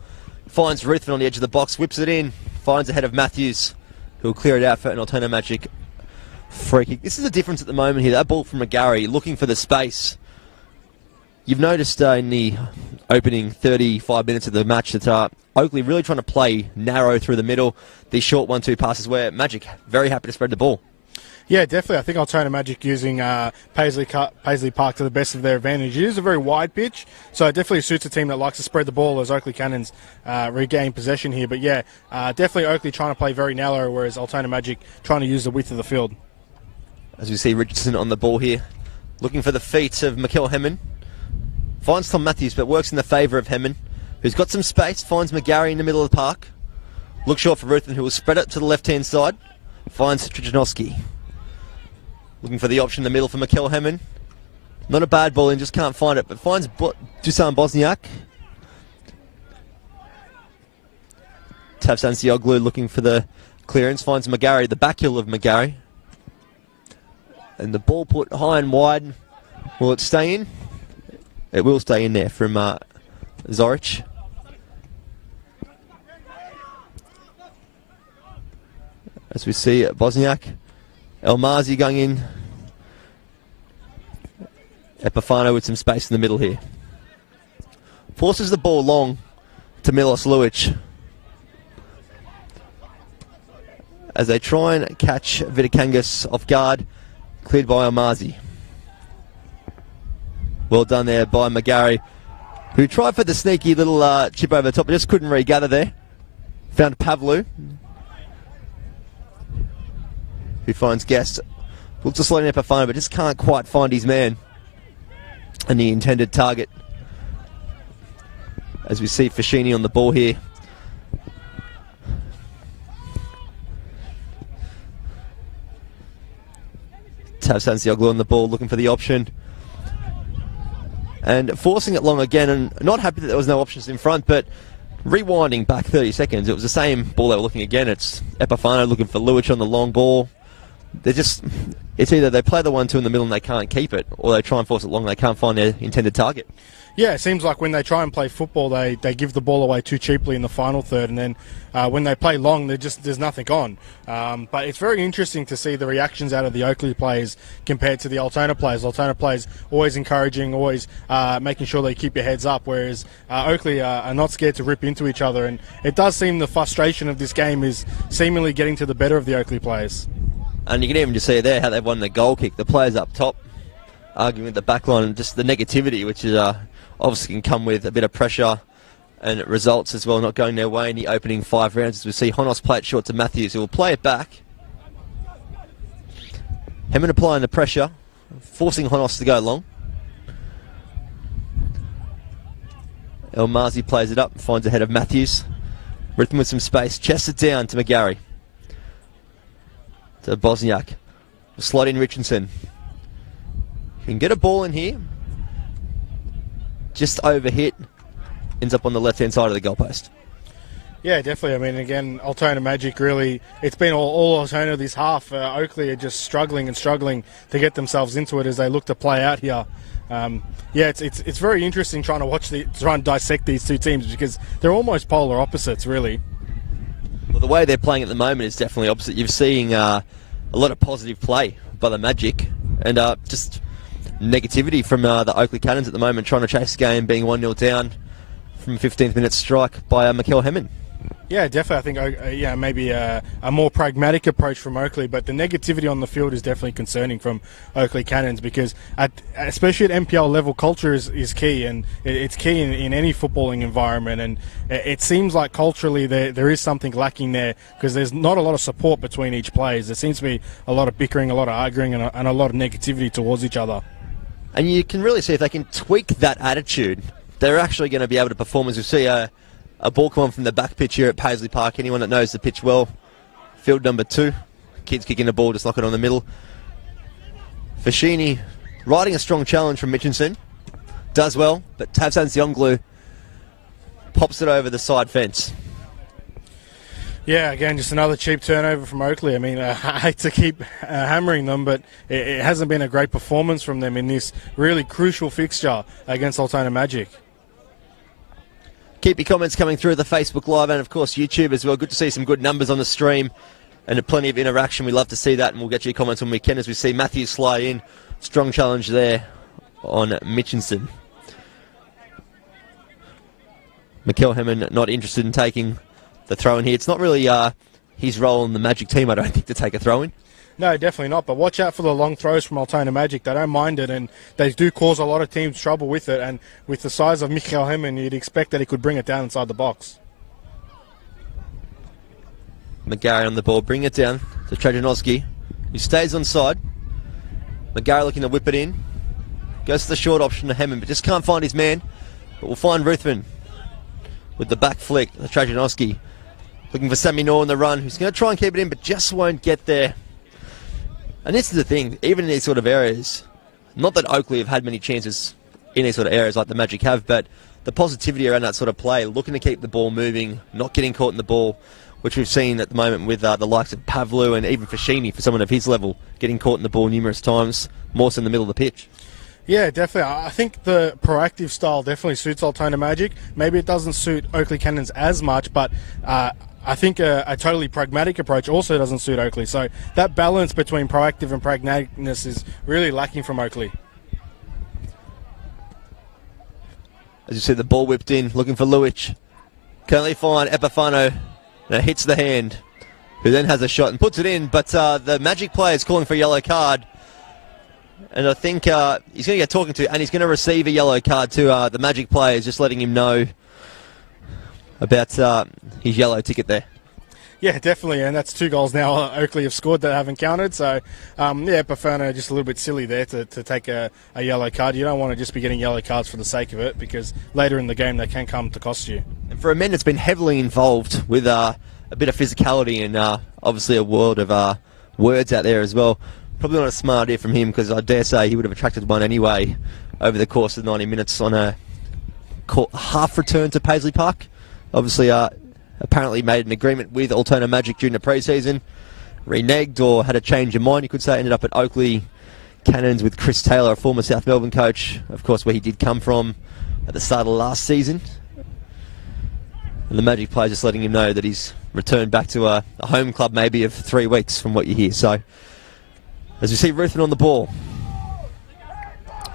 Finds Ruthven on the edge of the box, whips it in, finds ahead of Matthews, who will clear it out for an Altona Magic free kick. This is the difference at the moment here. That ball from McGarry, looking for the space. You've noticed in the opening 35 minutes of the match that Oakleigh really trying to play narrow through the middle. These short 1-2 passes where Magic very happy to spread the ball. Yeah, definitely. I think Altona Magic using Paisley Park to the best of their advantage. It is a very wide pitch, so it definitely suits a team that likes to spread the ball as Oakleigh Cannons regain possession here. But yeah, definitely Oakleigh trying to play very narrow, whereas Altona Magic trying to use the width of the field. As we see Richardson on the ball here, looking for the feet of Mikel Hemmon. Finds Tom Matthews, but works in the favour of Hemmon, who's got some space, finds McGarry in the middle of the park. Looks short for Ruthven, who will spread it to the left-hand side. Finds Trijanowski. Looking for the option in the middle for Mikel Hemmon. Not a bad ball in, just can't find it, but finds Dusan Bosniak. Tavsan Sioglu looking for the clearance, finds McGarry, the back heel of McGarry. And the ball put high and wide. Will it stay in? It will stay in there from Zorich. As we see Bosniak. Elmazi going in. Epifano with some space in the middle here. Forces the ball long to Milos Luic. As they try and catch Vitikangas off guard. Cleared by Elmazi. Well done there by McGarry, who tried for the sneaky little chip over the top, but just couldn't regather there. Found Pavlu, who finds Guest. Looks to slide in Epifano, but just can't quite find his man and the intended target. As we see Fashini on the ball here. Tavsan Sioglu on the ball, looking for the option. And forcing it long again, and not happy that there was no options in front, but rewinding back 30 seconds, it was the same ball they were looking again. It's Epifano looking for Luic on the long ball. It's either they play the 1-2 in the middle and they can't keep it, or they try and force it long and they can't find their intended target. Yeah, it seems like when they try and play football, they give the ball away too cheaply in the final third, and then when they play long, there's nothing on. But it's very interesting to see the reactions out of the Oakleigh players compared to the Altona players. Altona players always encouraging, always making sure they keep your heads up, whereas Oakleigh are not scared to rip into each other. And it does seem the frustration of this game is seemingly getting to the better of the Oakleigh players. And you can even just see there how they've won the goal kick. The players up top arguing with the back line, and just the negativity, which is obviously can come with a bit of pressure and results as well, not going their way in the opening 5 rounds. As we see Honos play it short to Matthews, who will play it back. Hemmon applying the pressure, forcing Honos to go long. Elmazi plays it up, finds ahead of Matthews. Rhythm with some space, chests it down to McGarry. To Bosniak. Slide in Richardson. Can get a ball in here. Just overhit. Ends up on the left-hand side of the goalpost. Yeah, definitely. I mean, again, Altona Magic really, it's been all Altona this half. Oakleigh are just struggling to get themselves into it as they look to play out here. Yeah, it's very interesting trying to dissect these two teams because they're almost polar opposites, really. Well, the way they're playing at the moment is definitely opposite. You're seeing a lot of positive play by the Magic and just negativity from the Oakleigh Cannons at the moment, trying to chase the game, being 1-0 down from 15th minute strike by Mikel Hemmon. Yeah, definitely. I think maybe a more pragmatic approach from Oakleigh, but the negativity on the field is definitely concerning from Oakleigh Cannons because, especially at NPL level, culture is key, and it's key in any footballing environment. And it seems like culturally there is something lacking there because there's not a lot of support between each players. There seems to be a lot of bickering, a lot of arguing, and a lot of negativity towards each other. And you can really see if they can tweak that attitude, they're actually going to be able to perform. As we see a ball come on from the back pitch here at Paisley Park. Anyone that knows the pitch well, field number 2. Kids kicking the ball, just lock it on the middle. Fashini riding a strong challenge from Mitchinson. Does well, but Tavsan Sioglu pops it over the side fence. Yeah, again, just another cheap turnover from Oakleigh. I mean, I hate to keep hammering them, but it hasn't been a great performance from them in this really crucial fixture against Altona Magic. Keep your comments coming through the Facebook Live and, of course, YouTube as well. Good to see some good numbers on the stream and plenty of interaction. We love to see that, and we'll get your comments when we can as we see Matthews slide in. Strong challenge there on Mitchinson. Mikel Hemmon not interested in taking the throw in here. It's not really his role in the Magic team, I don't think, to take a throw in. No, definitely not. But watch out for the long throws from Altona Magic. They don't mind it, and they do cause a lot of teams trouble with it. And with the size of Michael Hemmen, you'd expect that he could bring it down inside the box. McGarry on the ball, bring it down to Trajanowski, who stays on side. McGarry looking to whip it in. Goes to the short option to Hemmen, but just can't find his man. But we'll find Ruthven with the back flick. Trajanowski looking for Sammy Noor on the run, who's going to try and keep it in, but just won't get there. And this is the thing, even in these sort of areas, not that Oakleigh have had many chances in these sort of areas like the Magic have, but the positivity around that sort of play, looking to keep the ball moving, not getting caught in the ball, which we've seen at the moment with the likes of Pavlu and even Fashini, for someone of his level, getting caught in the ball numerous times, more so in the middle of the pitch. Yeah, definitely. I think the proactive style definitely suits Altona Magic. Maybe it doesn't suit Oakleigh Cannons as much, but I think a totally pragmatic approach also doesn't suit Oakleigh. So that balance between proactive and pragmaticness is really lacking from Oakleigh. As you see, the ball whipped in, looking for Luich. Can't find Epifano. Now hits the hand, who then has a shot and puts it in, but the Magic player is calling for a yellow card. And I think he's going to get talking to, and he's going to receive a yellow card to the Magic players, just letting him know about his yellow ticket there. Yeah, definitely, and that's 2 goals now Oakleigh have scored that haven't counted. So, yeah, Pafano just a little bit silly there to take a yellow card. You don't want to just be getting yellow cards for the sake of it, because later in the game they can come to cost you. And for a man that's been heavily involved with a bit of physicality and obviously a world of words out there as well, probably not a smart idea from him, because I dare say he would have attracted one anyway over the course of 90 minutes on a half return to Paisley Park. Obviously, apparently made an agreement with Altona Magic during the pre-season, reneged or had a change of mind, you could say. Ended up at Oakleigh Cannons with Chris Taylor, a former South Melbourne coach, of course, where he did come from at the start of last season. And the Magic player just letting him know that he's returned back to a home club maybe of 3 weeks from what you hear. So, as we see Ruthven on the ball,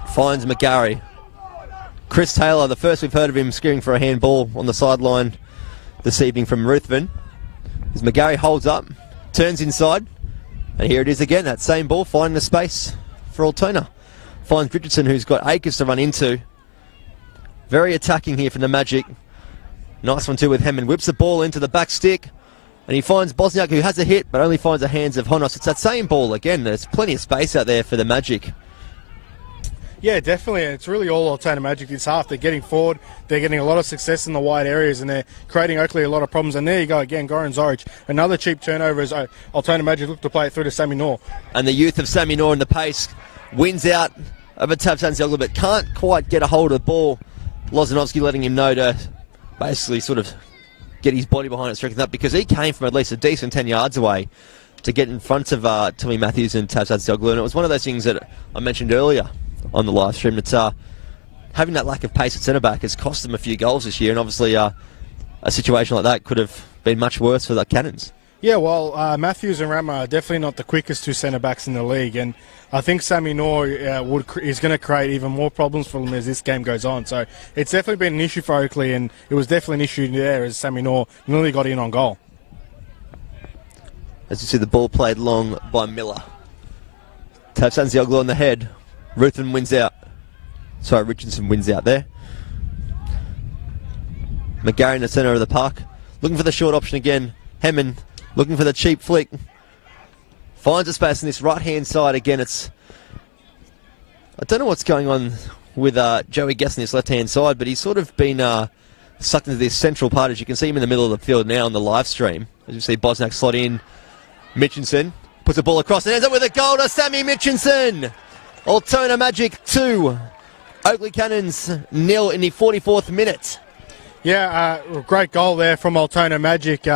finds McGarry. Chris Taylor, the first we've heard of him screaming for a handball on the sideline this evening from Ruthven. As McGarry holds up, turns inside, and here it is again, that same ball finding the space for Altona. Finds Richardson, who's got acres to run into. Very attacking here from the Magic. Nice one too with Hemmen. Whips the ball into the back stick, and he finds Bosniak, who has a hit, but only finds the hands of Honos. It's that same ball again. There's plenty of space out there for the Magic. Yeah, definitely. It's really all Altona Magic this half. They're getting forward. They're getting a lot of success in the wide areas, and they're creating Oakleigh a lot of problems. And there you go again, Goran Zoric. Another cheap turnover as Altona Magic look to play it through to Sammy Noor. And the youth of Sammy Noor in the pace wins out of a Tabsan Zioglu, but can't quite get a hold of the ball. Lozanovsky letting him know to basically sort of get his body behind it, strengthen up, because he came from at least a decent 10 yards away to get in front of Tommy Matthews and Tabsan Zioglu. And it was one of those things that I mentioned earlier on the live stream, that having that lack of pace at centre-back has cost them a few goals this year, and obviously a situation like that could have been much worse for the Cannons. Yeah, well, Matthews and Rama are definitely not the quickest 2 centre-backs in the league, and I think Sammy Noor is going to create even more problems for them as this game goes on. So it's definitely been an issue for Oakleigh, and it was definitely an issue there as Sammy Noor nearly got in on goal. As you see, the ball played long by Miller. Tabsan Zioglu on the head. Ruthven wins out. Sorry, Richardson wins out there. McGarry in the centre of the park. Looking for the short option again. Hemmen looking for the cheap flick. Finds a space on this right-hand side again. I don't know what's going on with Joey Guess on this left-hand side, but he's sort of been sucked into this central part. As you can see him in the middle of the field now on the live stream. As you see Bosniak slot in. Mitchinson puts the ball across and ends up with a goal to Sammy Mitchinson. Altona Magic 2, Oakleigh Cannons 0 in the 44th minute. Yeah, great goal there from Altona Magic.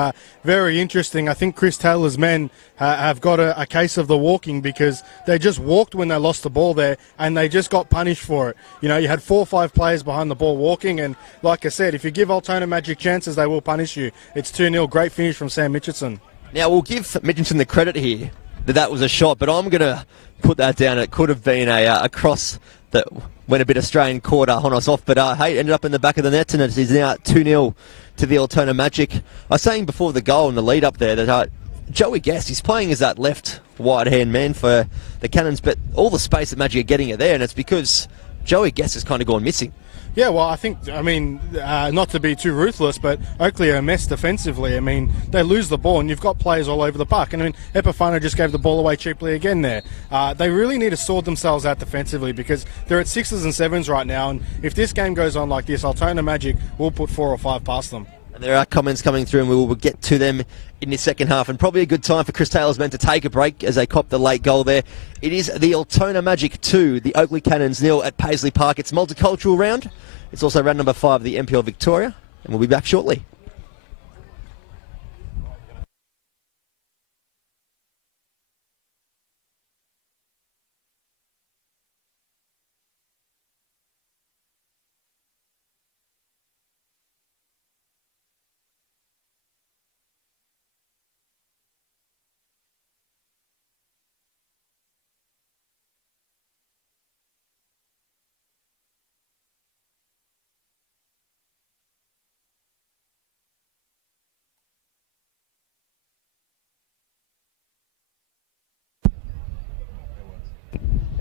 Very interesting. I think Chris Taylor's men have got a case of the walking, because they just walked when they lost the ball there, and they just got punished for it. You know, you had 4 or 5 players behind the ball walking, and like I said, if you give Altona Magic chances, they will punish you. It's 2-0. Great finish from Sam Mitchinson. Now, we'll give Mitchinson the credit here that was a shot, but I'm going to put that down. It could have been a cross that went a bit Australian, caught Honos off, but hey, ended up in the back of the net, and it is now 2-0 to the Altona Magic. I was saying before the goal and the lead up there that Joey Guess, he's playing as that left wide-hand man for the Cannons, but all the space that Magic are getting are there, and it's because Joey Guess has kind of gone missing. Yeah, well, I mean, not to be too ruthless, but Oakleigh are a mess defensively. I mean, they lose the ball, and you've got players all over the park. And I mean, Epifano just gave the ball away cheaply again there. They really need to sort themselves out defensively because they're at 6s and 7s right now. And if this game goes on like this, Altona Magic will put 4 or 5 past them. And there are comments coming through, and we will get to them in the second half. And probably a good time for Chris Taylor's men to take a break as they cop the late goal there. It is the Altona Magic 2, the Oakleigh Cannons 0 at Paisley Park. It's multicultural round. It's also round number 5 of the NPL Victoria. And we'll be back shortly.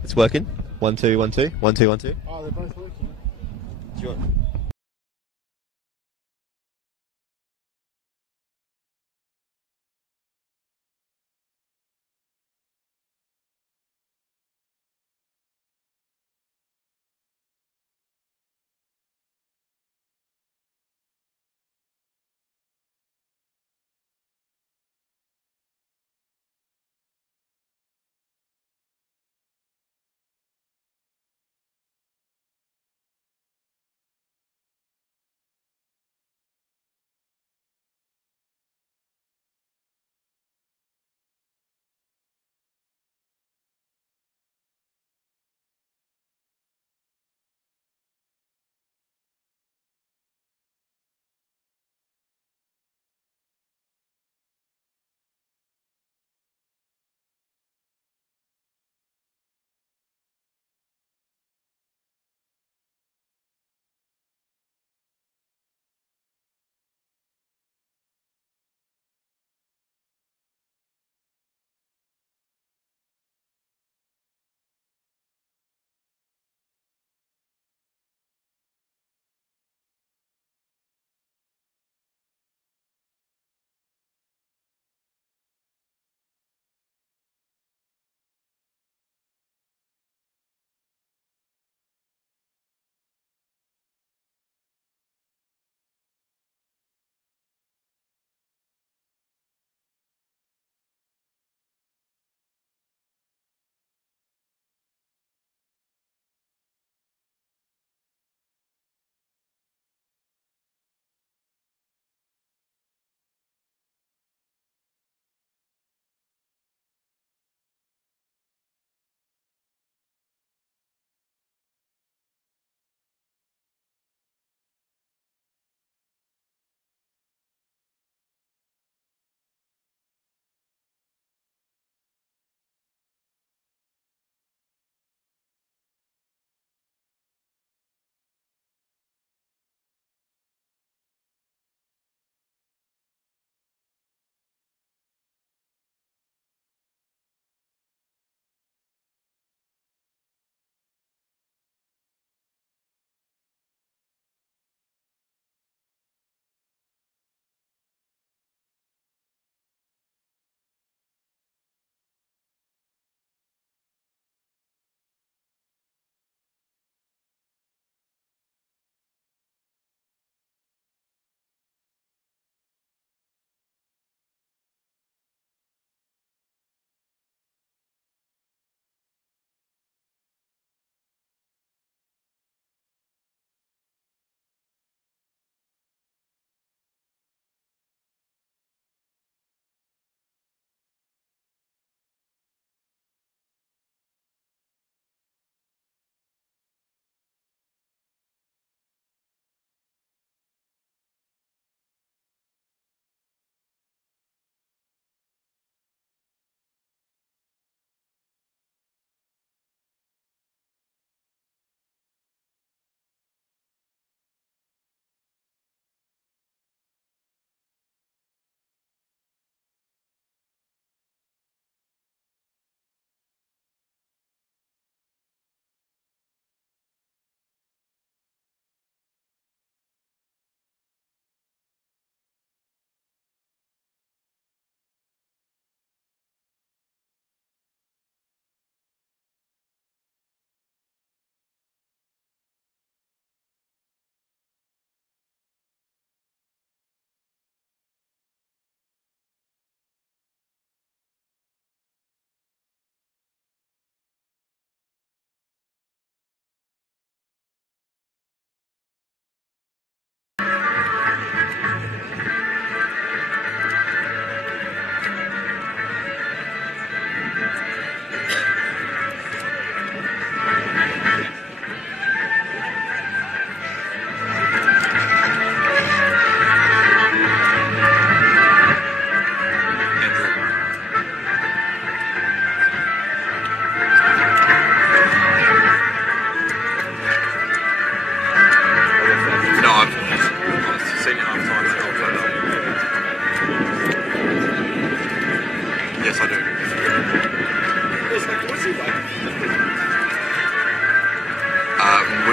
It's working. 1 2 1 2 1 2 1 2. Oh, they're both working. Do you want?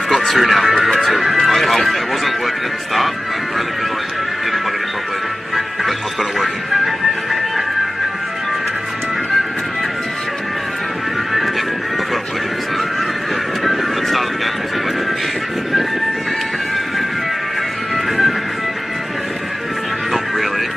We've got two now. We've got two. It wasn't working at the start, only because I didn't plug it in properly. But I've got it working. Yeah, I've got it working. So at the start of the game, it wasn't working. Not really.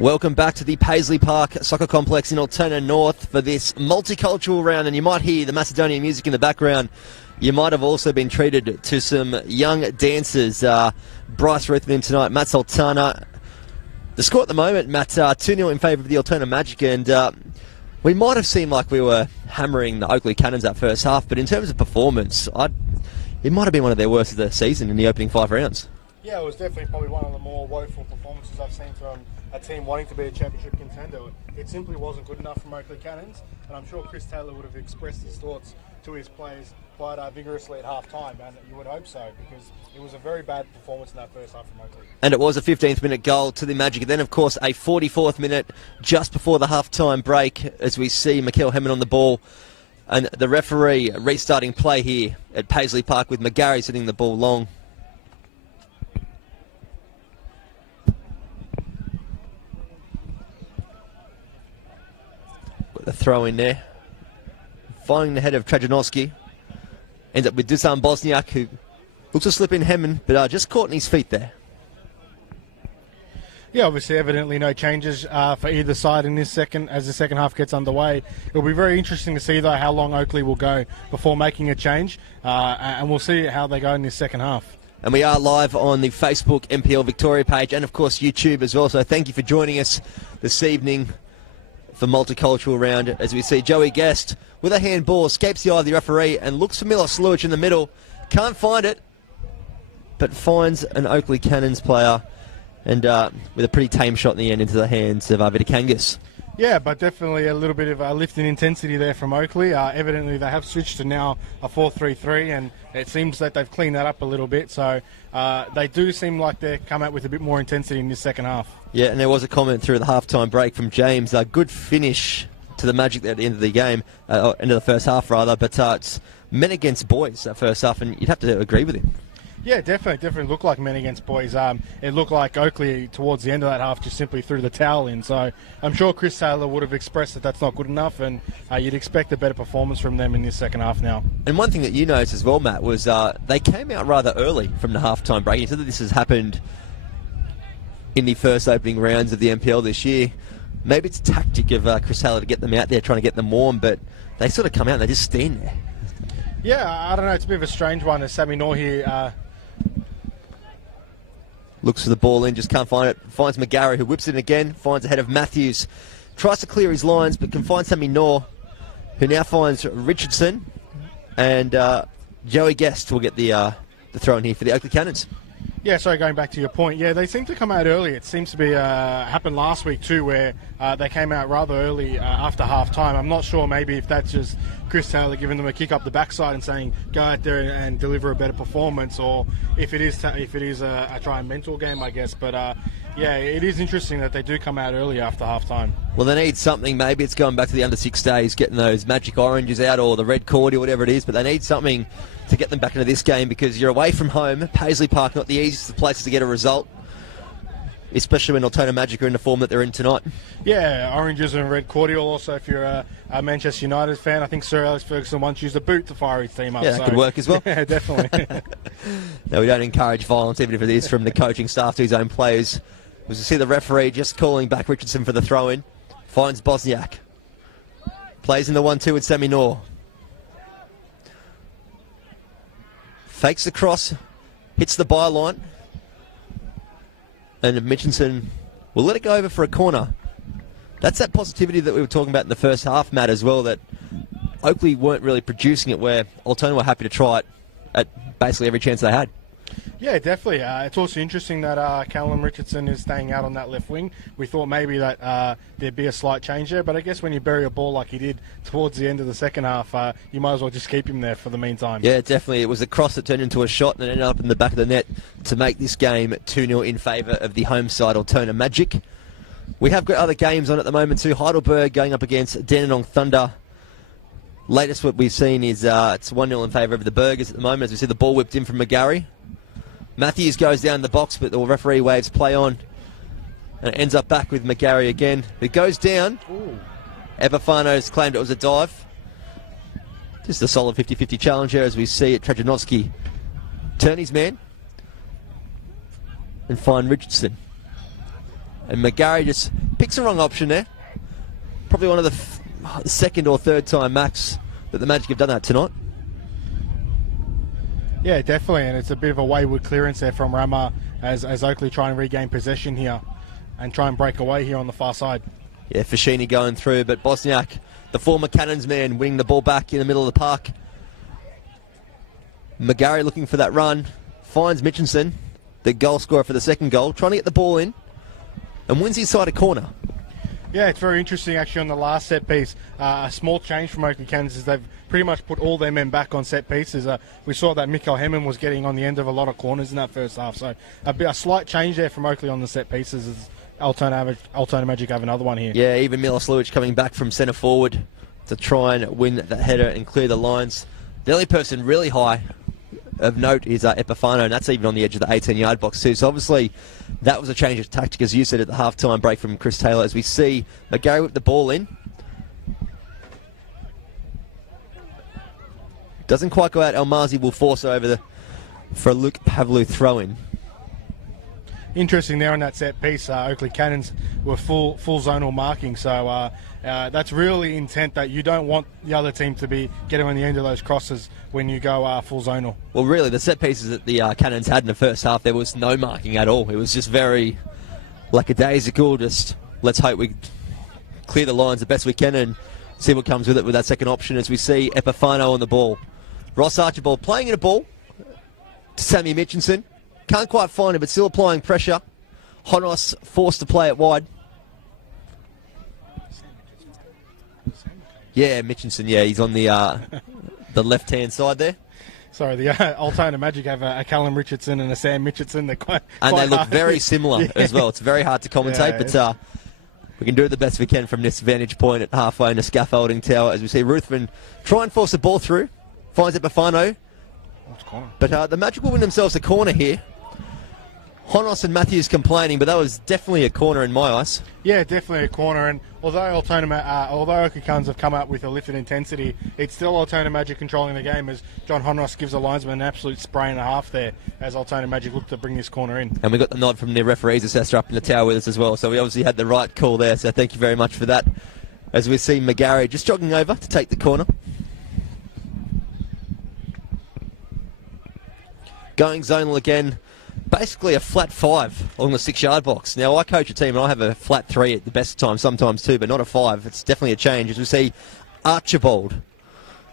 Welcome back to the Paisley Park Soccer Complex in Altona North for this multicultural round, and you might hear the Macedonian music in the background. You might have also been treated to some young dancers. Bryce Ruthven tonight, Matt Altona. The score at the moment, Matt, 2-0 in favour of the Altona Magic, and we might have seemed like we were hammering the Oakleigh Cannons that first half, but in terms of performance, it might have been one of their worst of the season in the opening 5 rounds. Yeah, it was definitely probably one of the more woeful performances I've seen from a team wanting to be a championship contender. It simply wasn't good enough from Oakleigh Cannons, and I'm sure Chris Taylor would have expressed his thoughts to his players quite vigorously at half-time, and you would hope so, because it was a very bad performance in that first half from Oakleigh. And it was a 15th minute goal to the Magic, and then of course a 44th minute just before the half-time break as we see Mikael Hemming on the ball, and the referee restarting play here at Paisley Park with McGarry sending the ball long. Got the throw in there. Finding the head of Trajanowski. Ends up with Dusan Bosniak, who looks to slip in Hemming, but just caught in his feet there. Yeah, obviously, evidently no changes for either side in this as the second half gets underway. It'll be very interesting to see, though, how long Oakleigh will go before making a change, and we'll see how they go in this second half. And we are live on the Facebook NPL Victoria page and, of course, YouTube as well. So thank you for joining us this evening for Multicultural Round as we see Joey Guest with a handball, escapes the eye of the referee and looks for Milos Lulic in the middle. Can't find it, but finds an Oakleigh Cannons player, and with a pretty tame shot in the end into the hands of Vidakangas. Yeah, but definitely a little bit of a lift in intensity there from Oakleigh. Evidently they have switched to now a 4-3-3, and it seems that they've cleaned that up a little bit. So they do seem like they've come out with a bit more intensity in this second half. Yeah, and there was a comment through the halftime break from James. A good finish to the Magic at the end of the game, end of the first half rather, but it's men against boys that first half, and you'd have to agree with him. Yeah, definitely looked like men against boys. It looked like Oakleigh towards the end of that half just simply threw the towel in. So I'm sure Chris Taylor would have expressed that that's not good enough, and you'd expect a better performance from them in this second half now. And one thing that you noticed as well, Matt, was they came out rather early from the halftime break. You said that this has happened in the first opening rounds of the NPL this year. Maybe it's a tactic of Chris Taylor to get them out there, trying to get them warm, but they sort of come out and they just stand there. Yeah, I don't know. It's a bit of a strange one. As Sammy Noor here looks for the ball in, just can't find it. Finds McGarry, who whips it in again, finds ahead of Matthews. Tries to clear his lines, but can find Sammy Noor, who now finds Richardson. And Joey Guest will get the throw in here for the Oakleigh Cannons. Yeah, sorry, going back to your point. Yeah, they seem to come out early. It seems to be happened last week too, where they came out rather early after half-time. I'm not sure maybe if that's just Chris Taylor giving them a kick up the backside and saying, go out there and deliver a better performance, or if it is a try and mental game, I guess. But yeah, it is interesting that they do come out early after half-time. Well, they need something. Maybe it's going back to the under-6 days, getting those magic oranges out, or the red cordial, whatever it is, but they need something to get them back into this game, because you're away from home. Paisley Park, not the easiest of places to get a result, especially when Altona Magic are in the form that they're in tonight. Yeah, oranges and red cordial. Also, if you're a Manchester United fan, I think Sir Alex Ferguson once used a boot to fire his team up. Yeah, that could work as well. Yeah, definitely. No, we don't encourage violence, even if it is from the coaching staff to his own players. As you see the referee just calling back Richardson for the throw-in. Finds Bosniak. Plays in the 1-2 with Sammy Noor. Fakes the cross, hits the byline, and Mitchinson will let it go over for a corner. That's that positivity that we were talking about in the first half, Matt, as well, that Oakleigh weren't really producing it, where Altona were happy to try it at basically every chance they had. Yeah, definitely. It's also interesting that Callum Richardson is staying out on that left wing. We thought maybe that there'd be a slight change there, but I guess when you bury a ball like he did towards the end of the second half, you might as well just keep him there for the meantime. Yeah, definitely. It was a cross that turned into a shot and it ended up in the back of the net to make this game 2-0 in favour of the home side, Altona Magic. We have got other games on at the moment too. Heidelberg going up against Dandenong Thunder. Latest what we've seen is it's 1-0 in favour of the Burgers at the moment, as we see the ball whipped in from McGarry. Matthews goes down the box, but the referee waves play on. And it ends up back with McGarry again. It goes down. Epifano's claimed it was a dive. Just a solid 50-50 challenge here, as we see it. Trajanowski turn his man and find Richardson. And McGarry just picks the wrong option there. Probably one of the second or third time max that the Magic have done that tonight. Yeah, definitely, and it's a bit of a wayward clearance there from Rama as Oakleigh try and regain possession here and try and break away here on the far side. Yeah, Fashini going through, but Bosniak, the former Cannons man, winning the ball back in the middle of the park. McGarry looking for that run, finds Mitchinson, the goal scorer for the second goal, trying to get the ball in, and wins inside a corner. Yeah, it's very interesting actually on the last set piece. A small change from Oakleigh Cannons is they've pretty much put all their men back on set pieces. We saw that Mikkel Hemmen was getting on the end of a lot of corners in that first half. So a slight change there from Oakleigh on the set pieces as Altona Magic have another one here. Yeah, even Milos Lujic coming back from centre forward to try and win that header and clear the lines. The only person really high of note is Epifano, and that's even on the edge of the 18-yard box too. So obviously that was a change of tactic, as you said, at the half-time break from Chris Taylor, as we see McGarry whip the ball in. Doesn't quite go out. Almazi will force over for a Luke Pavlou throw-in. Interesting there on that set piece. Oakleigh Cannons were full zonal marking, so that's really intent that you don't want the other team to be getting on the end of those crosses when you go full zonal. Well, really, the set pieces that the Cannons had in the first half, there was no marking at all. It was just very lackadaisical. Just let's hope we clear the lines the best we can and see what comes with it with that second option. As we see Epifano on the ball, Ross Archibald playing in a ball to Sammy Mitchinson. Can't quite find him, but still applying pressure. Honos forced to play it wide. Yeah, Mitchinson. Yeah, he's on the left-hand side there. Sorry, the Altona Magic have a Callum Richardson and a Sam Mitchinson. They look very similar as well. It's very hard to commentate, but we can do it the best we can from this vantage point at halfway in the scaffolding tower. As we see Ruthven try and force the ball through, finds Epifano. But the Magic will win themselves a corner here. Honos and Matthews complaining, but that was definitely a corner in my eyes. Yeah, definitely a corner. And although Oakleigh Cannons have come up with a lifted intensity, it's still Altona Magic controlling the game as John Honos gives the linesman an absolute spray and a half there as Altona Magic look to bring this corner in. And we got the nod from the referee's assessor up in the tower with us as well, so we obviously had the right call there, so thank you very much for that. As we see McGarry just jogging over to take the corner. Going zonal again. Basically a flat 5 along the 6-yard box. Now, I coach a team and I have a flat 3 at the best of times, sometimes 2, but not a 5. It's definitely a change. As we see Archibald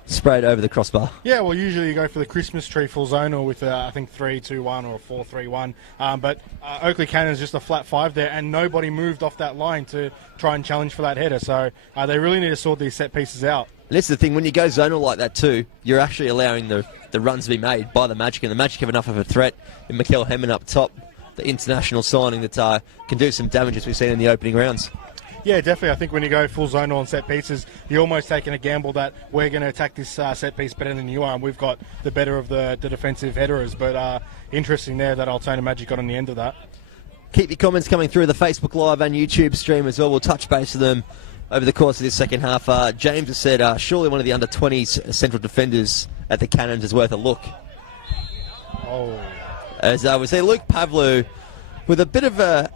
sprayed over the crossbar. Yeah, well, usually you go for the Christmas tree full zonal with, I think, 3-2-1 or 4-3-1. But Oakleigh Cannons just a flat 5 there, and nobody moved off that line to try and challenge for that header. So they really need to sort these set pieces out. And this is the thing, when you go zonal like that too, you're actually allowing the runs to be made by the Magic, and the Magic have enough of a threat in Mikkel Hemmen up top, the international signing that can do some damage, as we've seen in the opening rounds. Yeah, definitely. I think when you go full zonal on set pieces, you're almost taking a gamble that we're going to attack this set piece better than you are, and we've got the better of the defensive headers. But interesting there that Altona Magic got on the end of that. Keep your comments coming through the Facebook Live and YouTube stream as well. We'll touch base with them over the course of this second half. James has said surely one of the under-20s central defenders at the Cannons is worth a look. Oh. As we see Luke Pavlou with a bit of a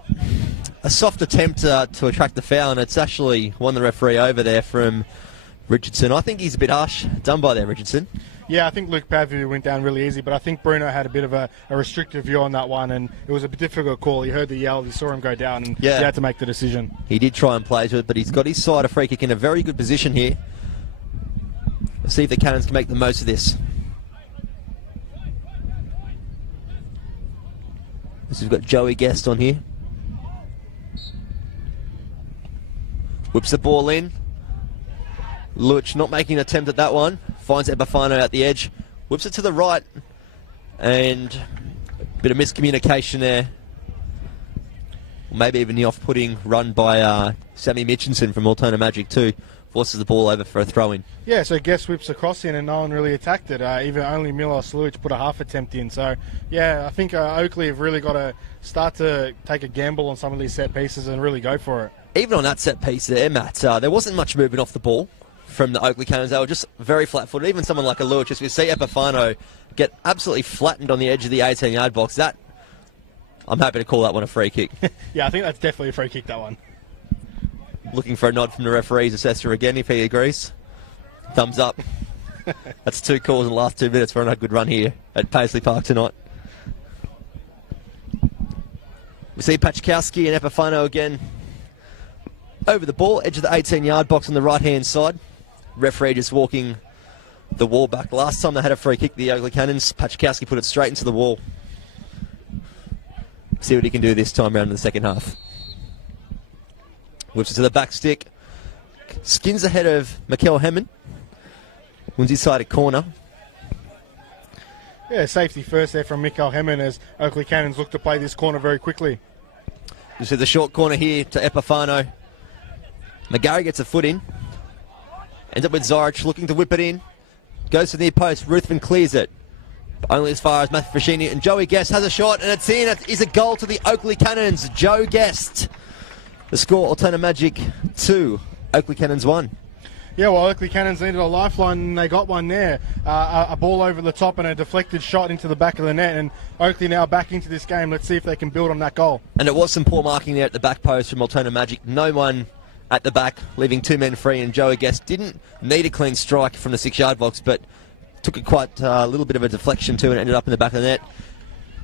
soft attempt to attract the foul, and it's actually won the referee over there from Richardson. I think he's a bit harsh done by there, Richardson. Yeah, I think Luke Pavlou went down really easy, but I think Bruno had a bit of a restrictive view on that one, and it was a difficult call. He heard the yell, he saw him go down, and he had to make the decision. He did try and play to it, but he's got his side a free kick in a very good position here. Let's see if the Cannons can make the most of this. We've got Joey Guest on here. Whips the ball in. Luch not making an attempt at that one. Finds Epifano at the edge. Whips it to the right. And a bit of miscommunication there. Maybe even the off-putting run by Sammy Mitchinson from Altona Magic too. Forces the ball over for a throw-in. Yeah, so Guest whips across in and no one really attacked it. Even only Milos Lujic put a half attempt in. So, yeah, I think Oakleigh have really got to start to take a gamble on some of these set pieces and really go for it. Even on that set piece there, Matt, there wasn't much movement off the ball from the Oakleigh Cannons. They were just very flat-footed. Even someone like a Lujic, as we see Epifano get absolutely flattened on the edge of the 18-yard box. That, I'm happy to call that one a free kick. Yeah, I think that's definitely a free kick, that one. looking for a nod from the referee's assessor again if he agrees. Thumbs up. That's 2 calls in the last 2 minutes for a good run here at Paisley Park tonight. We see Pachkowski and Epifano again over the ball, edge of the 18-yard box on the right-hand side. Referee just walking the wall back. Last time they had a free kick, the Oakleigh Cannons, Pachkowski put it straight into the wall. See what he can do this time around in the second half. Whips it to the back stick. Skins ahead of Mikel Hemmon. Wins his side at corner. Yeah, safety first there from Mikel Hemmon as Oakleigh Cannons look to play this corner very quickly. You see the short corner here to Epifano. McGarry gets a foot in. Ends up with Zorich looking to whip it in. Goes to the near post. Ruthven clears it. But only as far as Matthew Fashini, and Joey Guest has a shot, and it's in. It is a goal to the Oakleigh Cannons. Joe Guest. The score, Altona Magic 2, Oakleigh Cannons 1. Yeah, well, Oakleigh Cannons needed a lifeline, and they got one there. A ball over the top and a deflected shot into the back of the net, and Oakleigh now back into this game. Let's see if they can build on that goal. And it was some poor marking there at the back post from Altona Magic. No one at the back, leaving 2 men free, and Joey Guest didn't need a clean strike from the 6-yard box, but took it quite a little bit of a deflection too, and ended up in the back of the net.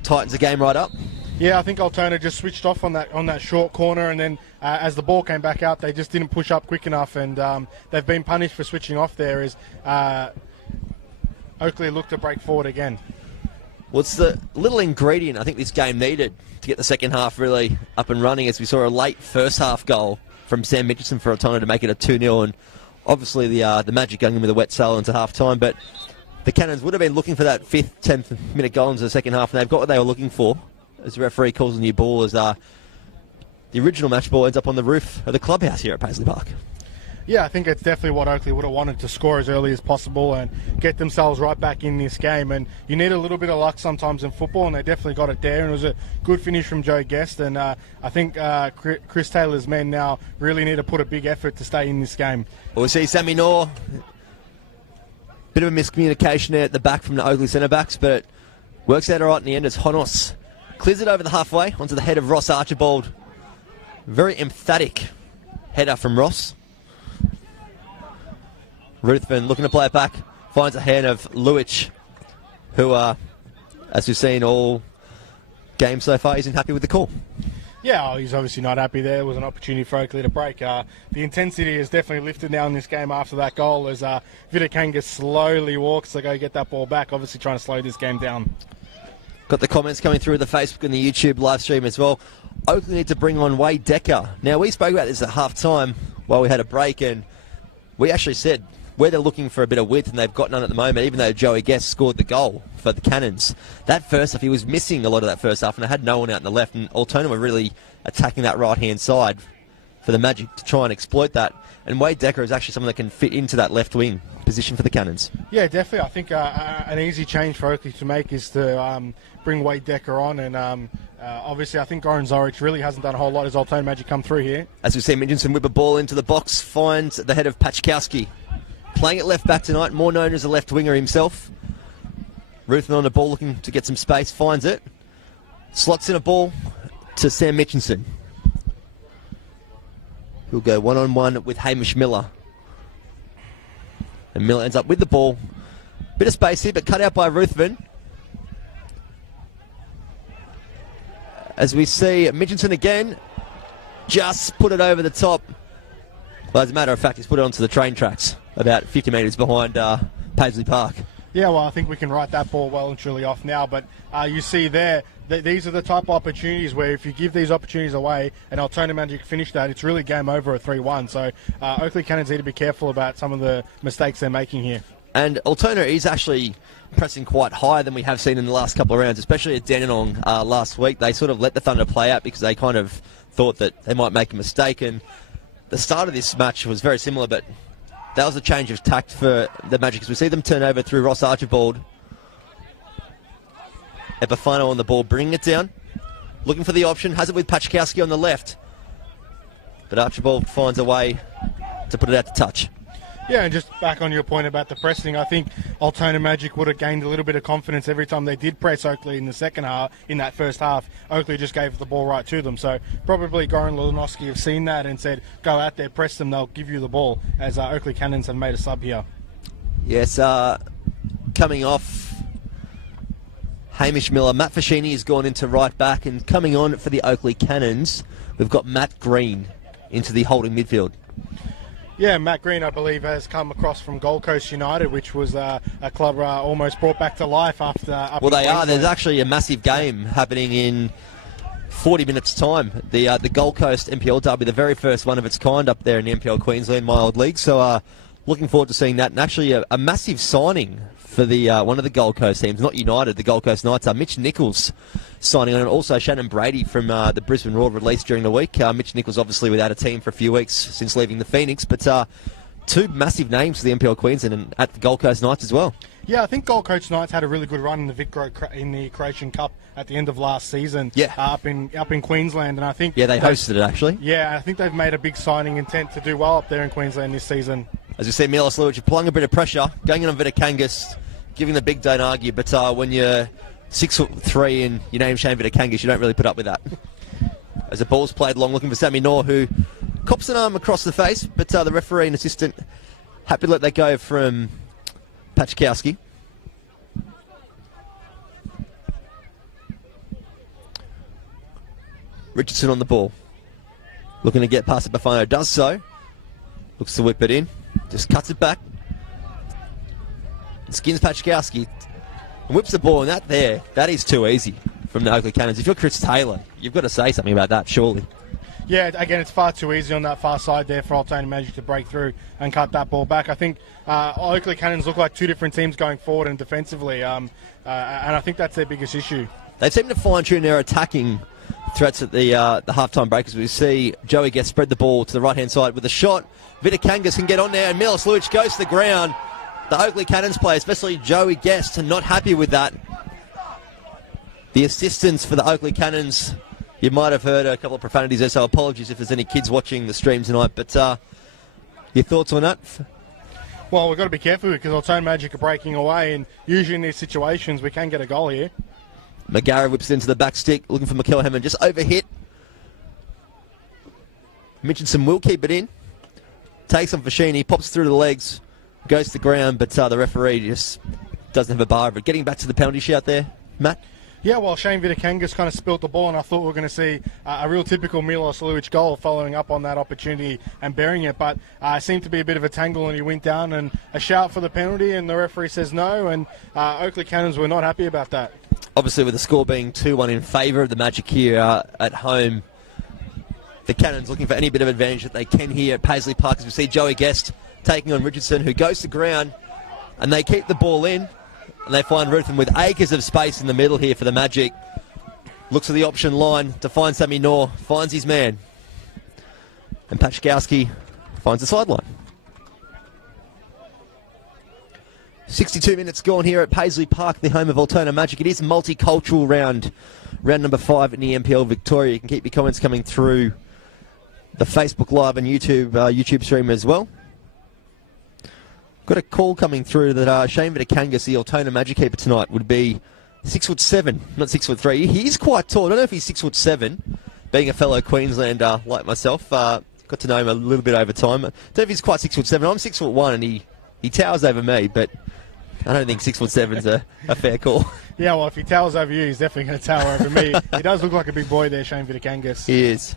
Tightens the game right up. Yeah, I think Altona just switched off on that short corner, and then as the ball came back out, they just didn't push up quick enough, and they've been punished for switching off there as Oakleigh looked to break forward again. Well, it's the little ingredient I think this game needed to get the second half really up and running, as we saw a late first half goal from Sam Mitchelson for Altona to make it a 2-0, and obviously the Magic going in with a wet sail into half time, but the Cannons would have been looking for that 5th, 10th minute goal into the second half, and they've got what they were looking for. As the referee calls a new ball, as the original match ball ends up on the roof of the clubhouse here at Paisley Park. Yeah, I think it's definitely what Oakleigh would have wanted, to score as early as possible and get themselves right back in this game. And you need a little bit of luck sometimes in football, and they definitely got it there. And it was a good finish from Joe Guest. And I think Chris Taylor's men now really need to put a big effort to stay in this game. Well, we see Sammy Knorr. Bit of a miscommunication there at the back from the Oakleigh centre-backs, but it works out all right in the end as Honos clears it over the halfway onto the head of Ross Archibald. Very emphatic header from Ross. Ruthven looking to play it back. Finds a hand of Luich, who, as we've seen all game so far, isn't happy with the call. Yeah, he's obviously not happy there. It was an opportunity for Oakleigh to break. The intensity is definitely lifted now in this game after that goal as Vitakanga slowly walks to go get that ball back, obviously trying to slow this game down. Got the comments coming through the Facebook and the YouTube live stream as well. Oakleigh need to bring on Wade Decker. Now, we spoke about this at half-time while we had a break, and we actually said where they're looking for a bit of width, and they've got none at the moment, even though Joey Guest scored the goal for the Cannons. That first half, he was missing a lot of that first half, and they had no one out in the left, and Altona were really attacking that right-hand side for the Magic to try and exploit that. And Wade Decker is actually someone that can fit into that left wing position for the Cannons. Yeah, definitely. I think an easy change for Oakleigh to make is to bring Wade Decker on, and obviously I think Goran Zorich really hasn't done a whole lot as Altona Magic come through here. As we see Mitchelson whip a ball into the box, finds the head of Pachkowski. Playing at left back tonight, more known as a left winger himself. Ruthven on the ball looking to get some space, finds it. Slots in a ball to Sam Mitchelson. He'll go one-on-one with Hamish Miller. And Miller ends up with the ball. Bit of space here, but cut out by Ruthven. As we see Mitchelson again, just put it over the top. Well, as a matter of fact, he's put it onto the train tracks, about 50 metres behind Paisley Park. Yeah, well, I think we can write that ball well and truly off now, but you see there, these are the type of opportunities where if you give these opportunities away and Altona Magic finish that, it's really game over at 3-1. So Oakleigh Cannons need to be careful about some of the mistakes they're making here. And Altona is actually pressing quite higher than we have seen in the last couple of rounds, especially at Dandenong last week. They sort of let the Thunder play out because they kind of thought that they might make a mistake, and the start of this match was very similar, but that was a change of tact for the Magic as we see them turn over through Ross Archibald. Epifano on the ball, bringing it down. Looking for the option, has it with Pachkowski on the left. But Archibald finds a way to put it out to touch. Yeah, and just back on your point about the pressing, I think Altona Magic would have gained a little bit of confidence every time they did press Oakleigh in the second half. In that first half, Oakleigh just gave the ball right to them. So probably Goran Lewandowski have seen that and said, go out there, press them, they'll give you the ball, as Oakleigh Cannons have made a sub here. Yes, coming off Hamish Miller, Matt Fashini has gone into right back, and coming on for the Oakleigh Cannons, we've got Matt Green into the holding midfield. Yeah, Matt Green, I believe, has come across from Gold Coast United, which was a club almost brought back to life after... Well, they are. There's actually a massive game happening in 40 minutes' time. The Gold Coast NPL derby, the very first one of its kind up there in the NPL Queensland, my old league. So looking forward to seeing that. And actually a massive signing for the one of the Gold Coast teams, not United, the Gold Coast Knights, Mitch Nichols signing on, and also Shannon Brady from the Brisbane Roar released during the week. Mitch Nichols obviously without a team for a few weeks since leaving the Phoenix, but two massive names for the NPL Queensland and at the Gold Coast Knights as well. Yeah, I think Gold Coast Knights had a really good run in the Croatian Cup at the end of last season. Yeah, up in Queensland, and I think they hosted it actually. Yeah, I think they've made a big signing intent to do well up there in Queensland this season. As we see, Milos Lucic applying a bit of pressure, going in on Vitakangas, giving the big don't argue, but when you're 6'3" and your name's Shane Vitakangas, you don't really put up with that. As the ball's played long, looking for Sammy Knorr, who cops an arm across the face, but the referee and assistant happy to let that go from Pachkowski. Richardson on the ball, looking to get past it. Bafano does so, looks to whip it in, just cuts it back, skins Pachkowski, and whips the ball, and that is too easy from the Oakleigh Cannons. If you're Chris Taylor, you've got to say something about that, surely. Yeah, again, it's far too easy on that far side there for Altona Magic to break through and cut that ball back. I think Oakleigh Cannons look like two different teams going forward and defensively, and I think that's their biggest issue. They seem to fine-tune their attacking threats at the half-time break, as we see Joey Guest spread the ball to the right-hand side with a shot. Vitakangas can get on there, and Milos Lucic goes to the ground. The Oakleigh Cannons play, especially Joey Guest, are not happy with that. The assistants for the Oakleigh Cannons, you might have heard a couple of profanities there, so apologies if there's any kids watching the stream tonight, but your thoughts on that? Well, we've got to be careful because Altona Magic are breaking away, and usually in these situations we can get a goal here. McGarry whips it into the back stick, looking for Mikel Hammond, just overhit. Mitchinson will keep it in. Takes on Fashini, pops through the legs, goes to the ground, but the referee just doesn't have a bar of it. Getting back to the penalty shout there, Matt? Yeah, well, Shane Vitakangas kind of spilt the ball, and I thought we were going to see a real typical Milos Lucic goal following up on that opportunity and burying it, but it seemed to be a bit of a tangle, and he went down, and a shout for the penalty, and the referee says no, and Oakleigh Cannons were not happy about that. Obviously, with the score being 2-1 in favour of the Magic here at home, the Cannons looking for any bit of advantage that they can here at Paisley Park, as we see Joey Guest taking on Richardson, who goes to ground, and they keep the ball in, and they find Ruthven with acres of space in the middle here for the Magic. Looks at the option line to find Sammy Knorr, finds his man, and Pachkowski finds the sideline. 62 minutes gone here at Paisley Park, the home of Altona Magic. It is multicultural round number 5 in the NPL Victoria. You can keep your comments coming through the Facebook Live and YouTube stream as well. Got a call coming through that Shane Vitakangas, the Altona Magic keeper tonight, would be 6'7", not 6'3". He is quite tall. I don't know if he's 6'7", being a fellow Queenslander like myself. Got to know him a little bit over time. I don't know if he's quite 6'7". I'm 6'1", and he towers over me, but I don't think 6'7" is a fair call. Yeah, well, if he towers over you, he's definitely going to tower over me. He does look like a big boy there, Shane Vitakangas. He is.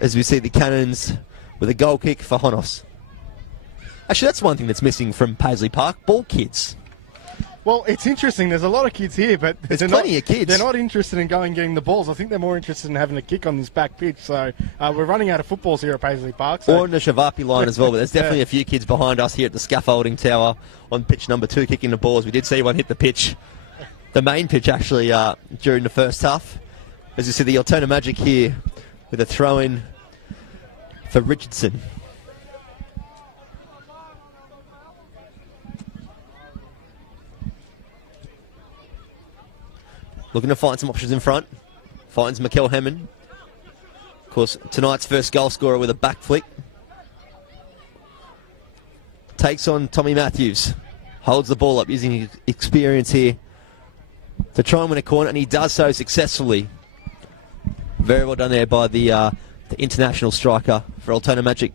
As we see the Cannons with a goal kick for Honos. Actually, that's one thing that's missing from Paisley Park, ball kids. Well, it's interesting. There's a lot of kids here, but there's plenty of kids. They're not interested in going getting the balls. I think they're more interested in having a kick on this back pitch. So we're running out of footballs here at Paisley Park. So. Or in the Shavapi line as well, but there's definitely a few kids behind us here at the scaffolding tower on pitch number 2 kicking the balls. We did see one hit the pitch, the main pitch actually, during the first half. As you see, the Altona Magic here with a throw-in for Richardson. Looking to find some options in front. Finds Mikel Hammond. Of course, tonight's first goal scorer with a back flick. takes on Tommy Matthews. Holds the ball up using his experience here to try and win a corner, and he does so successfully. Very well done there by the international striker for Altona Magic.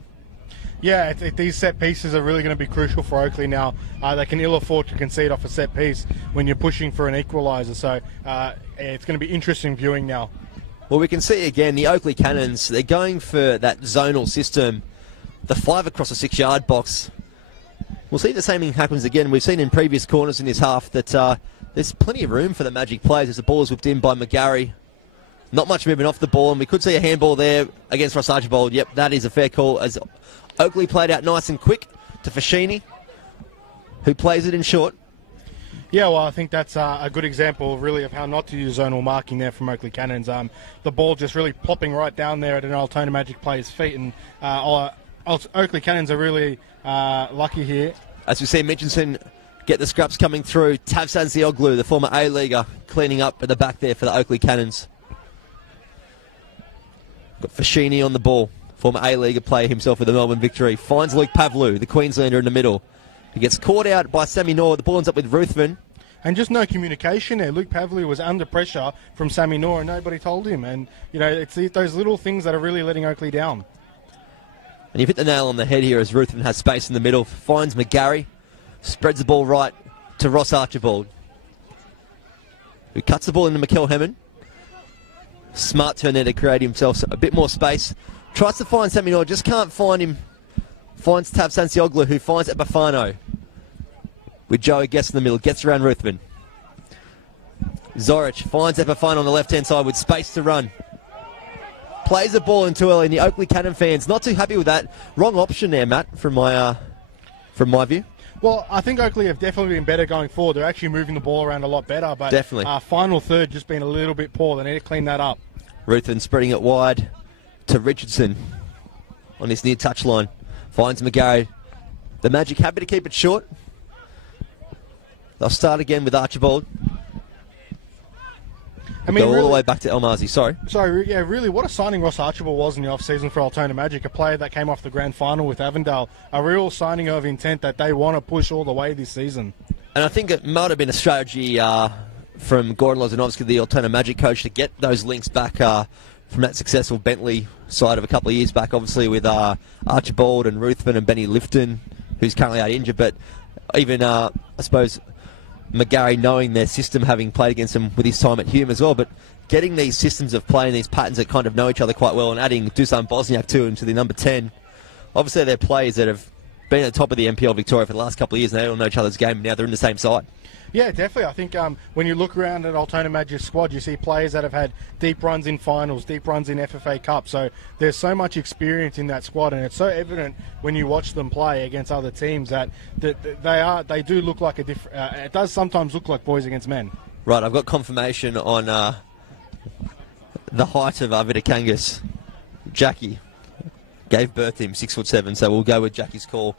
Yeah, these set pieces are really going to be crucial for Oakleigh now. They can ill afford to concede off a set piece when you're pushing for an equaliser. So it's going to be interesting viewing now. Well, we can see again the Oakleigh Cannons, they're going for that zonal system, the 5 across the 6-yard box. We'll see the same thing happens again. We've seen in previous corners in this half that there's plenty of room for the Magic players as the ball is whipped in by McGarry. Not much movement off the ball, and we could see a handball there against Ross Archibald. Yep, that is a fair call as Oakleigh played out nice and quick to Fashini, who plays it in short. Yeah, well, I think that's a good example, really, of how not to use zonal marking there from Oakleigh Cannons. The ball just really plopping right down there at an Altona Magic player's feet, and Oakleigh Cannons are really lucky here. As we see Mitchinson get the scraps coming through, Tavsan Zioglu, the former A-leaguer, cleaning up at the back there for the Oakleigh Cannons. Got Fashini on the ball. Former A-leaguer player himself with the Melbourne Victory. Finds Luke Pavlu, the Queenslander, in the middle. He gets caught out by Sammy Noor. The ball ends up with Ruthven. And just no communication there. Luke Pavlu was under pressure from Sammy Noor and nobody told him. And, you know, it's those little things that are really letting Oakleigh down. And you've hit the nail on the head here as Ruthven has space in the middle. Finds McGarry. Spreads the ball right to Ross Archibald, who cuts the ball into Mikel Hemmon. Smart turn there to create himself a bit more space. Tries to find Sammy Noor, just can't find him. Finds Tavsan Zioglu, who finds Epifano. With Joey Guest in the middle, gets around Ruthven. Zorich finds Epifano on the left-hand side with space to run. Plays the ball in too early, and the Oakleigh Cannon fans not too happy with that. Wrong option there, Matt, from my view. Well, I think Oakleigh have definitely been better going forward. They're actually moving the ball around a lot better, but definitely. Final third just been a little bit poor. They need to clean that up. Ruthven spreading it wide to Richardson on his near touchline. Finds McGarry. The Magic happy to keep it short. They'll start again with Archibald. Go all the way back to Elmazi, sorry. Sorry, yeah, really, what a signing Ross Archibald was in the off-season for Altona Magic, a player that came off the grand final with Avondale, a real signing of intent that they want to push all the way this season. And I think it might have been a strategy from Gordon Lozanovsky, the Altona Magic coach, to get those links back from that successful Bentley side of a couple of years back, obviously with Archibald and Ruthven and Benny Lifton, who's currently out injured, but even, I suppose, McGarry knowing their system, having played against them with his time at Hume as well, but getting these systems of play and these patterns that kind of know each other quite well, and adding Dusan Bosniak too into the number 10. Obviously they're players that have been at the top of the NPL Victoria for the last couple of years, and they all know each other's game, and now they're in the same side. Yeah, definitely. I think when you look around at Altona Magic's squad, you see players that have had deep runs in finals, deep runs in FFA Cup. So there's so much experience in that squad, and it's so evident when you watch them play against other teams that they do look like a different. It does sometimes look like boys against men. Right, I've got confirmation on the height of Vidakangas. Jackie gave birth to him 6'7", so we'll go with Jackie's call.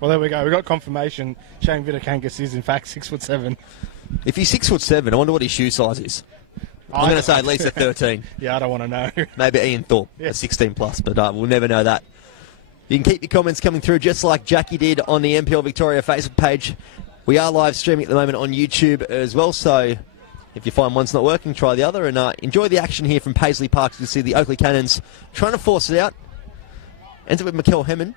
Well, there we go. We got confirmation. Shane Vidakangas is in fact 6'7". If he's 6'7", I wonder what his shoe size is. I'm going to say at least a 13. Yeah, I don't want to know. Maybe Ian Thorpe, a 16 plus, but we'll never know that. You can keep your comments coming through just like Jackie did on the NPL Victoria Facebook page. We are live streaming at the moment on YouTube as well, so if you find one's not working, try the other, and enjoy the action here from Paisley Park. You can see the Oakleigh Cannons trying to force it out. Ends up with Mikel Hemmon,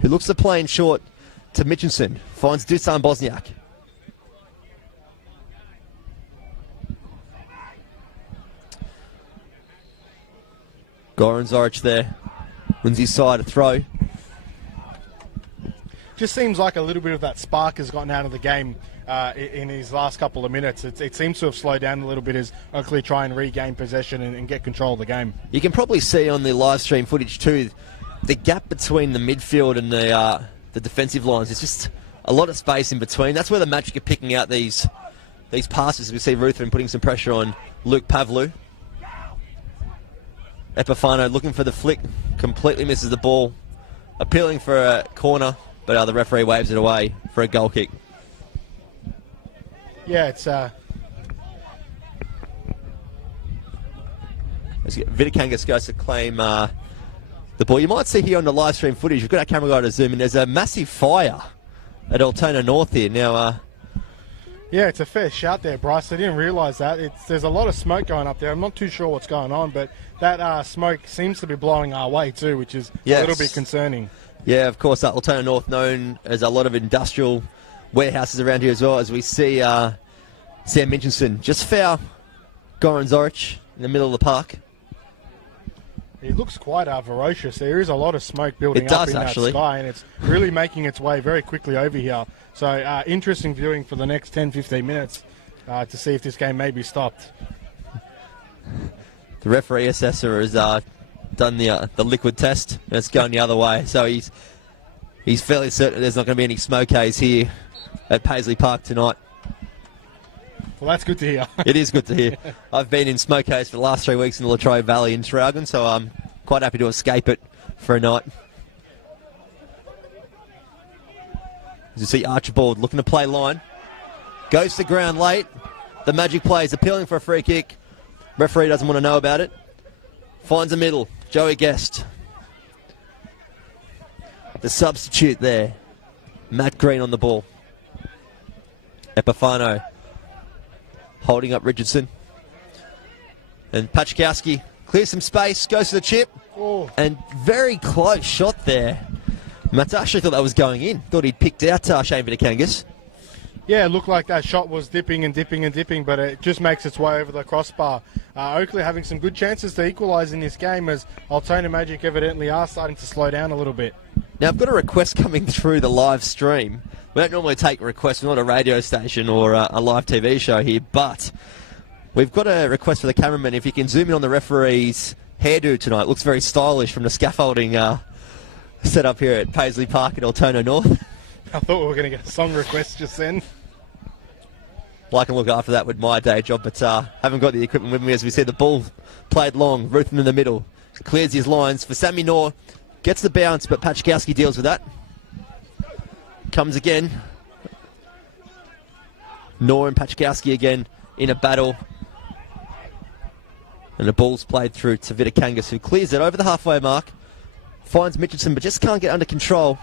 who looks to play in short to Mitchinson. Finds Dusan Bosniak. Goran Zoric there. Wins his side a throw. Just seems like a little bit of that spark has gotten out of the game in his last couple of minutes. It seems to have slowed down a little bit as Oakleigh try and regain possession and get control of the game. You can probably see on the live stream footage too, the gap between the midfield and the defensive lines. There's just a lot of space in between. That's where the Magic are picking out these passes. We see Ruthven putting some pressure on Luke Pavlu. Epifano looking for the flick, completely misses the ball. Appealing for a corner, but the referee waves it away for a goal kick. Yeah, it's... Vidakangas goes to claim the ball. You might see here on the live stream footage, we've got our camera guy to zoom in, there's a massive fire at Altona North here. Now, Yeah, it's a fair shout there, Bryce. I didn't realise that. There's a lot of smoke going up there. I'm not too sure what's going on, but that smoke seems to be blowing our way too, which is a little bit concerning. Yeah, of course, Altona North known as a lot of industrial warehouses around here as well, as we see Sam Mitchinson just foul Goran Zoric in the middle of the park. It looks quite ferocious. There is a lot of smoke building up in that sky, and it's really making its way very quickly over here. So interesting viewing for the next 10-15 minutes to see if this game may be stopped. The referee assessor has done the liquid test, and it's going the other way. So he's fairly certain there's not going to be any smoke haze here at Paisley Park tonight. Well, that's good to hear. It is good to hear. I've been in smoke haze for the last 3 weeks in the Latrobe Valley in Traralgon, so I'm quite happy to escape it for a night. As you see Archibald looking to play line. Goes to ground late. The Magic plays appealing for a free kick. Referee doesn't want to know about it. Finds a middle. Joey Guest. The substitute there. Matt Green on the ball. Epifano holding up Richardson. And Pachkowski clears some space, goes to the chip. Oh. And very close shot there. Matt actually thought that was going in. Thought he'd picked out Shane Vitakangas. Yeah, it looked like that shot was dipping and dipping and dipping, but it just makes its way over the crossbar. Oakleigh having some good chances to equalise in this game, as Altona Magic evidently are starting to slow down a little bit. Now, I've got a request coming through the live stream. We don't normally take requests. We're not a radio station or a live TV show here, but we've got a request for the cameraman. If you can zoom in on the referee's hairdo tonight. It looks very stylish from the scaffolding set up here at Paisley Park at Altona North. I thought we were going to get a song request just then. Well, I can look after that with my day job, but haven't got the equipment with me. As we see, the ball played long. Ruthven in the middle. Clears his lines for Sammy Knorr. Gets the bounce, but Pachkowski deals with that. Comes again. Knorr and Pachkowski again in a battle. And the ball's played through to Vitakangas, who clears it over the halfway mark. Finds Mitchelson, but just can't get under control.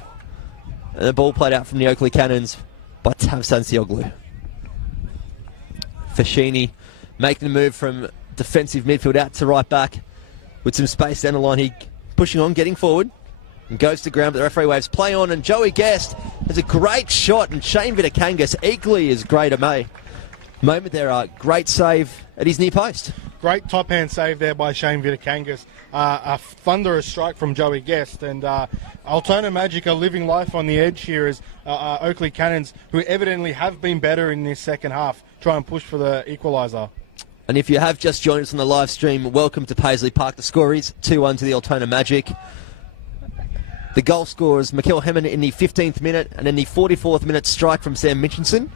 And the ball played out from the Oakleigh Cannons by Tavsan Sioglu. Fashini making the move from defensive midfield out to right back with some space down the line. He pushing on, getting forward, and goes to ground, but the referee waves play on, and Joey Guest has a great shot, and Shane Vitakangas equally as great a moment there. Great save at his near post. Great top-hand save there by Shane Vitakangas. A thunderous strike from Joey Guest, and Altona Magic are living life on the edge here as Oakleigh Cannons, who evidently have been better in this second half, try and push for the equaliser. And if you have just joined us on the live stream, welcome to Paisley Park. The score is 2-1 to the Altona Magic. The goal scorers, Mikkel Hemmen in the 15th minute, and in the 44th minute strike from Sam Mitchinson.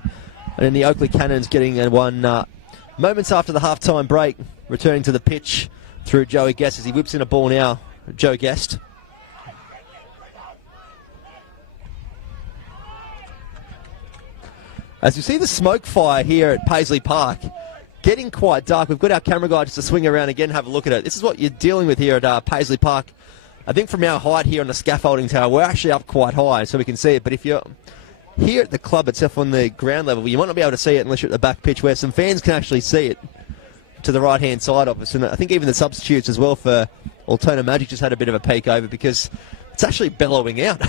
And then the Oakleigh Cannons getting one moments after the half-time break, returning to the pitch through Joey Guest as he whips in a ball now. Joe Guest. As you see the smoke fire here at Paisley Park, getting quite dark. We've got our camera guy just to swing around again and have a look at it. This is what you're dealing with here at Paisley Park. I think from our height here on the scaffolding tower, we're actually up quite high so we can see it. But if you're here at the club itself on the ground level, you might not be able to see it unless you're at the back pitch where some fans can actually see it to the right-hand side of us. And I think even the substitutes as well for Altona Magic just had a bit of a peek over because it's actually bellowing out.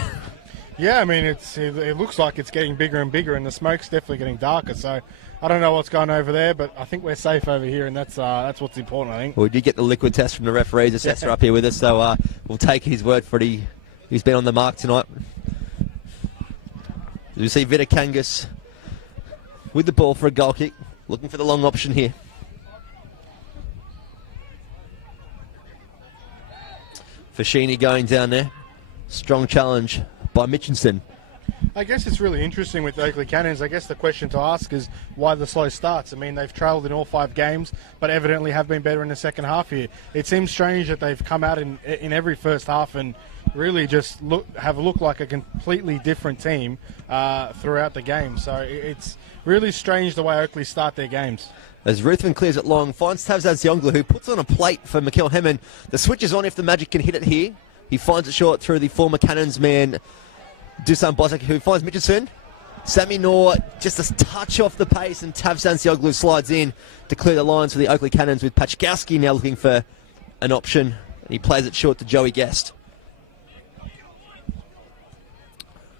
Yeah, I mean, it looks like it's getting bigger and bigger, and the smoke's definitely getting darker. So I don't know what's going over there, but I think we're safe over here, and that's what's important, I think. Well, we did get the liquid test from the referees assessor up here with us, so we'll take his word for it. He's been on the mark tonight. You see Vitakangas with the ball for a goal kick, looking for the long option here. Fashini going down there. Strong challenge by Mitchinson. I guess it's really interesting with the Oakleigh Cannons. I guess the question to ask is why the slow starts. I mean, they've trailed in all 5 games, but evidently have been better in the second half here. It seems strange that they've come out in every first half and really just have looked like a completely different team throughout the game. So it's really strange the way Oakleigh start their games. As Ruthven clears it long, finds Tavzad Siongla, who puts on a plate for Mikkel Hemmen. The switch is on if the Magic can hit it here. He finds it short through the former Cannons man, Dusan Bosek, who finds Mitchelson. Sammy Knorr just a touch off the pace, and Tav Sansioglu slides in to clear the lines for the Oakleigh Cannons, with Pachkowski now looking for an option. And he plays it short to Joey Guest.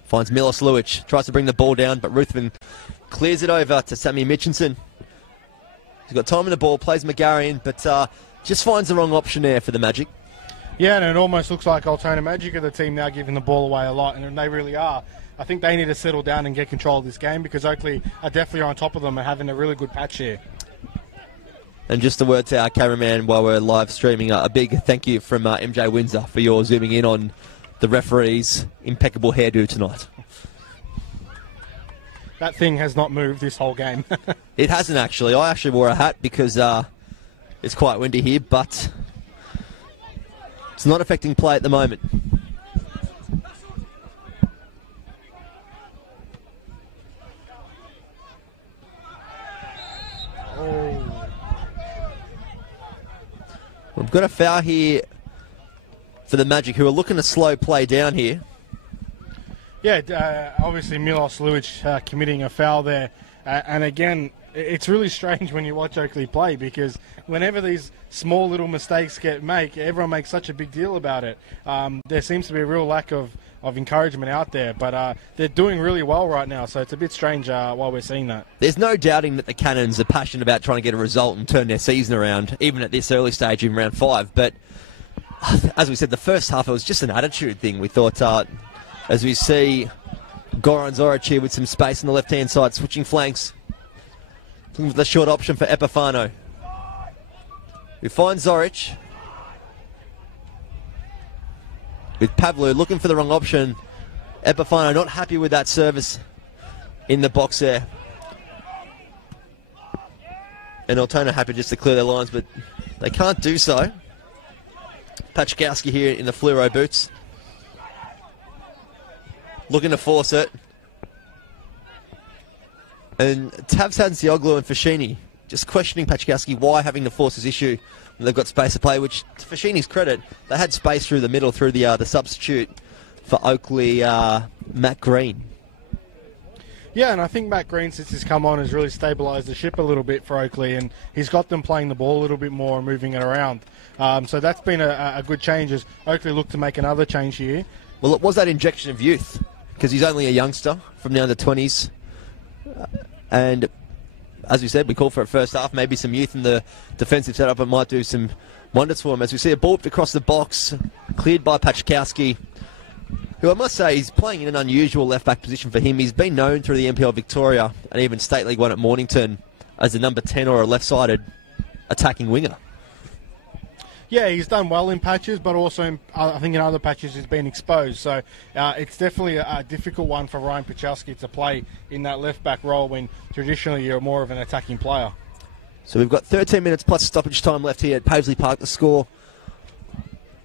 Finds Milos Luic, tries to bring the ball down, but Ruthven clears it over to Sammy Mitchinson. He's got time in the ball, plays McGarrian, but just finds the wrong option there for the Magic. Yeah, and it almost looks like Altona Magic are the team now giving the ball away a lot, and they really are. I think they need to settle down and get control of this game, because Oakleigh are definitely on top of them and having a really good patch here. And just a word to our cameraman while we're live streaming, a big thank you from MJ Windsor for your zooming in on the referee's impeccable hairdo tonight. That thing has not moved this whole game. It hasn't actually. I actually wore a hat because it's quite windy here, but it's not affecting play at the moment. Oh. We've got a foul here for the Magic, who are looking to slow play down here. Yeah, obviously Milos Luic committing a foul there. And again, it's really strange when you watch Oakleigh play, because whenever these small little mistakes everyone makes such a big deal about it. There seems to be a real lack of encouragement out there, but they're doing really well right now, so it's a bit strange while we're seeing that. There's no doubting that the Cannons are passionate about trying to get a result and turn their season around, even at this early stage in round 5, but as we said, the first half, it was just an attitude thing. We thought, as we see Goran Zoric here with some space on the left-hand side, switching flanks, looking for the short option for Epifano. We find Zoric with Pavlu looking for the wrong option. Epifano not happy with that service in the box there. And Altona happy just to clear their lines, but they can't do so. Pachkowski here in the fluoro boots, looking to force it. And Tav Sansioglu and Fashini just questioning Pachkowski why having to force his issue when they've got space to play, which, to Fashini's credit, they had space through the middle through the substitute for Oakleigh, Matt Green. Yeah, and I think Matt Green, since he's come on, has really stabilised the ship a little bit for Oakleigh, and he's got them playing the ball a little bit more and moving it around. So that's been a good change as Oakleigh look to make another change here. Well, it was that injection of youth, because he's only a youngster from the under-20s. And as we said, we called for a first half, maybe some youth in the defensive setup, and might do some wonders for him. As we see a ball across the box, cleared by Pachkowski, who I must say is playing in an unusual left-back position for him. He's been known through the NPL Victoria and even State League 1 at Mornington as a number 10 or a left-sided attacking winger. Yeah, he's done well in patches, but also I think in other patches he's been exposed. So it's definitely a difficult one for Ryan Pachowski to play in that left-back role when traditionally you're more of an attacking player. So we've got 13 minutes plus stoppage time left here at Paisley Park. The score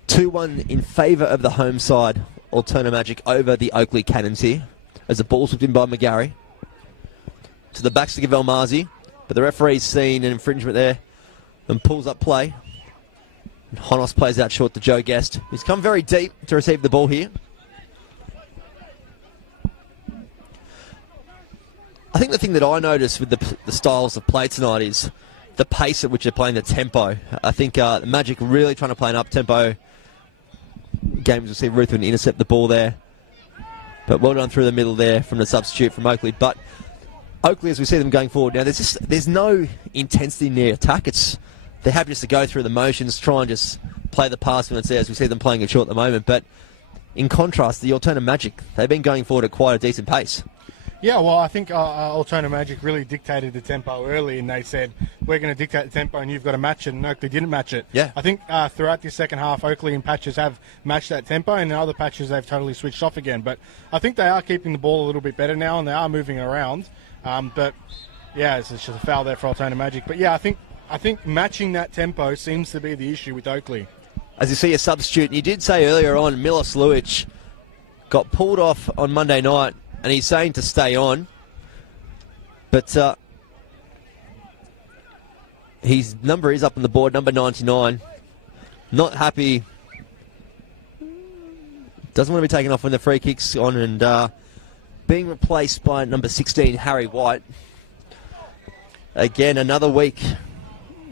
2-1 in favour of the home side, Altona Magic, over the Oakleigh Cannons here, as the ball's whipped in by McGarry. To the backstick of Elmazi, but the referee's seen an infringement there and pulls up play. And Honos plays out short to Joe Guest. He's come very deep to receive the ball here. I think the thing that I noticed with the styles of play tonight is the pace at which they're playing, the tempo. I think the Magic really trying to play an up-tempo game. We'll see Ruthven intercept the ball there. But well done through the middle there from the substitute from Oakleigh. But Oakleigh, as we see them going forward now, there's no intensity in their attack. They're happy just to go through the motions, try and just play the pass when it's there, as we see them playing it short at the moment. But in contrast, the Altona Magic, they've been going forward at quite a decent pace. Yeah, well, I think Altona Magic really dictated the tempo early, and they said, we're going to dictate the tempo and you've got to match it, and Oakleigh didn't match it. Yeah. I think throughout this second half, Oakleigh in patches have matched that tempo, and in other patches they've totally switched off again. But I think they are keeping the ball a little bit better now, and they are moving around. But, yeah, it's just a foul there for Altona Magic. But, yeah, I think matching that tempo seems to be the issue with Oakleigh. As you see a substitute, and you did say earlier on, Milos Luic got pulled off on Monday night, and he's saying to stay on. But his number is up on the board, number 99. Not happy Doesn't want to be taken off when the free kick's on, and being replaced by number 16, Harry White. Again, another week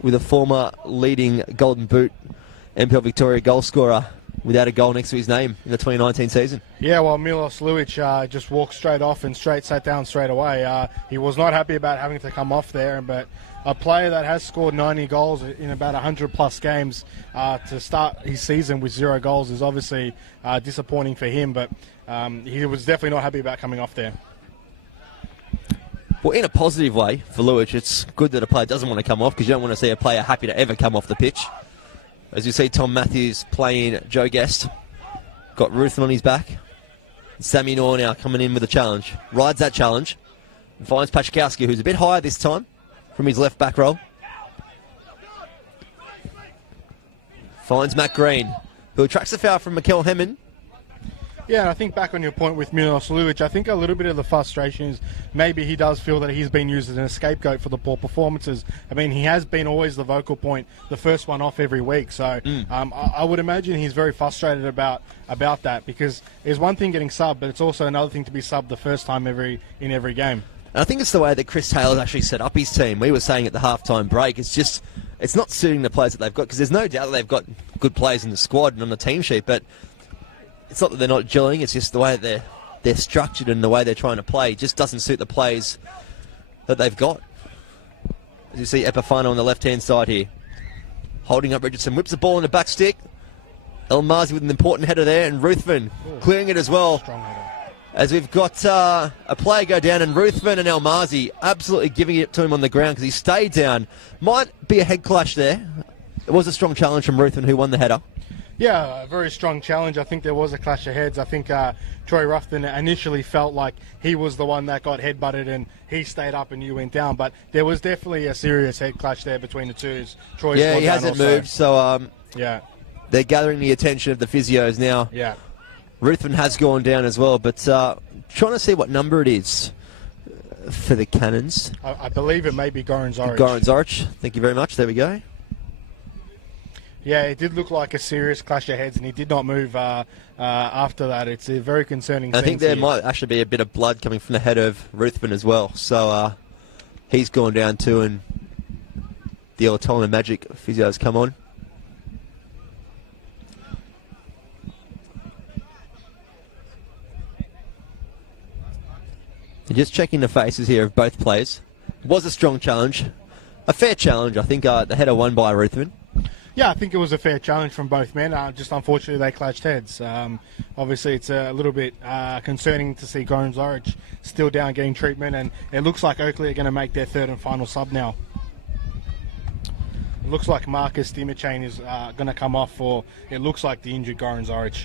with a former leading Golden Boot NPL Victoria goal scorer without a goal next to his name in the 2019 season. Yeah, well, Milos Lujic just walked straight off and sat down straight away. He was not happy about having to come off there, but a player that has scored 90 goals in about 100-plus games to start his season with 0 goals is obviously disappointing for him, but he was definitely not happy about coming off there. Well, in a positive way for Lujic, it's good that a player doesn't want to come off, because you don't want to see a player happy to ever come off the pitch. As you see, Tom Matthews playing Joe Guest. Got Ruthven on his back. Sammy Knorr now coming in with a challenge. Rides that challenge and finds Pachkowski, who's a bit higher this time from his left back roll. Finds Matt Green, who attracts a foul from Mikel Hemmon. Yeah, and I think back on your point with Milos Lujic, I think a little bit of the frustration is maybe he does feel that he's been used as a scapegoat for the poor performances. I mean, he has been always the vocal point, the first one off every week. So I would imagine he's very frustrated about that, because it's one thing getting subbed, but it's also another thing to be subbed the first time in every game. And I think it's the way that Chris Taylor's actually set up his team. We were saying at the halftime break, it's not suiting the players that they've got, because there's no doubt that they've got good players in the squad and on the team sheet, but it's not that they're not gelling, it's just the way that they're structured and the way they're trying to play just doesn't suit the plays that they've got. As you see, Epifano on the left-hand side here. Holding up Richardson, whips the ball in the back stick. El Mazi with an important header there, and Ruthven clearing it as well. Strong header. As we've got a player go down, and Ruthven and El Mazi absolutely giving it to him on the ground because he stayed down. Might be a head clash there. It was a strong challenge from Ruthven, who won the header. Yeah, a very strong challenge. I think there was a clash of heads. I think Troy Ruthven initially felt like he was the one that got headbutted and he stayed up and you went down. But there was definitely a serious head clash there between the two. He hasn't moved, so yeah, they're gathering the attention of the physios now. Yeah, Ruthven has gone down as well, but trying to see what number it is for the Cannons. I believe it may be Goran Zoric. Goran Zoric, thank you very much. There we go. Yeah, it did look like a serious clash of heads, and he did not move after that. It's a very concerning thing. I think there might actually be a bit of blood coming from the head of Ruthven as well. So he's gone down too, and the Altona Magic physios come on. And just checking the faces here of both players. It was a strong challenge. A fair challenge, I think. The header won by Ruthven. Yeah, I think it was a fair challenge from both men. Just unfortunately, they clashed heads. Obviously, it's a little bit concerning to see Goran Zoric still down getting treatment, and it looks like Oakleigh are going to make their third and final sub now. It looks like Marcus Dimachane is going to come off for, it looks like, the injured Goran Zoric.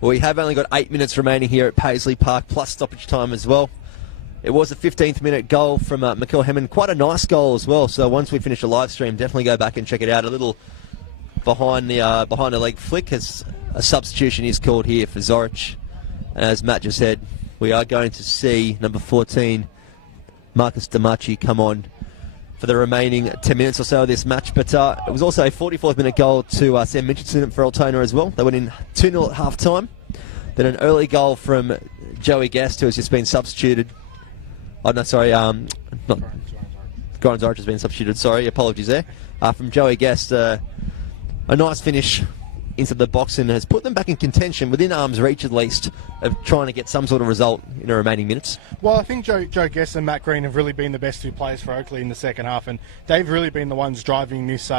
Well, we have only got 8 minutes remaining here at Paisley Park, plus stoppage time as well. It was a 15th minute goal from Mikel Hemmon. Quite a nice goal as well. So once we finish the live stream, definitely go back and check it out. A little behind the leg flick, as a substitution is called here for Zoric. And as Matt just said, we are going to see number 14, Marcus Dimachi, come on for the remaining 10 minutes or so of this match. But it was also a 44th minute goal to Sam Mitchelson for Altona as well. They went in 2-0 at half time. Then an early goal from Joey Guest, who has just been substituted. Oh, no, sorry, Goran Zoric has been substituted, sorry, apologies there. From Joey Guest, a nice finish into the box and has put them back in contention, within arm's reach at least, of trying to get some sort of result in the remaining minutes. Well, I think Joe Guest and Matt Green have really been the best two players for Oakleigh in the second half, and they've really been the ones driving this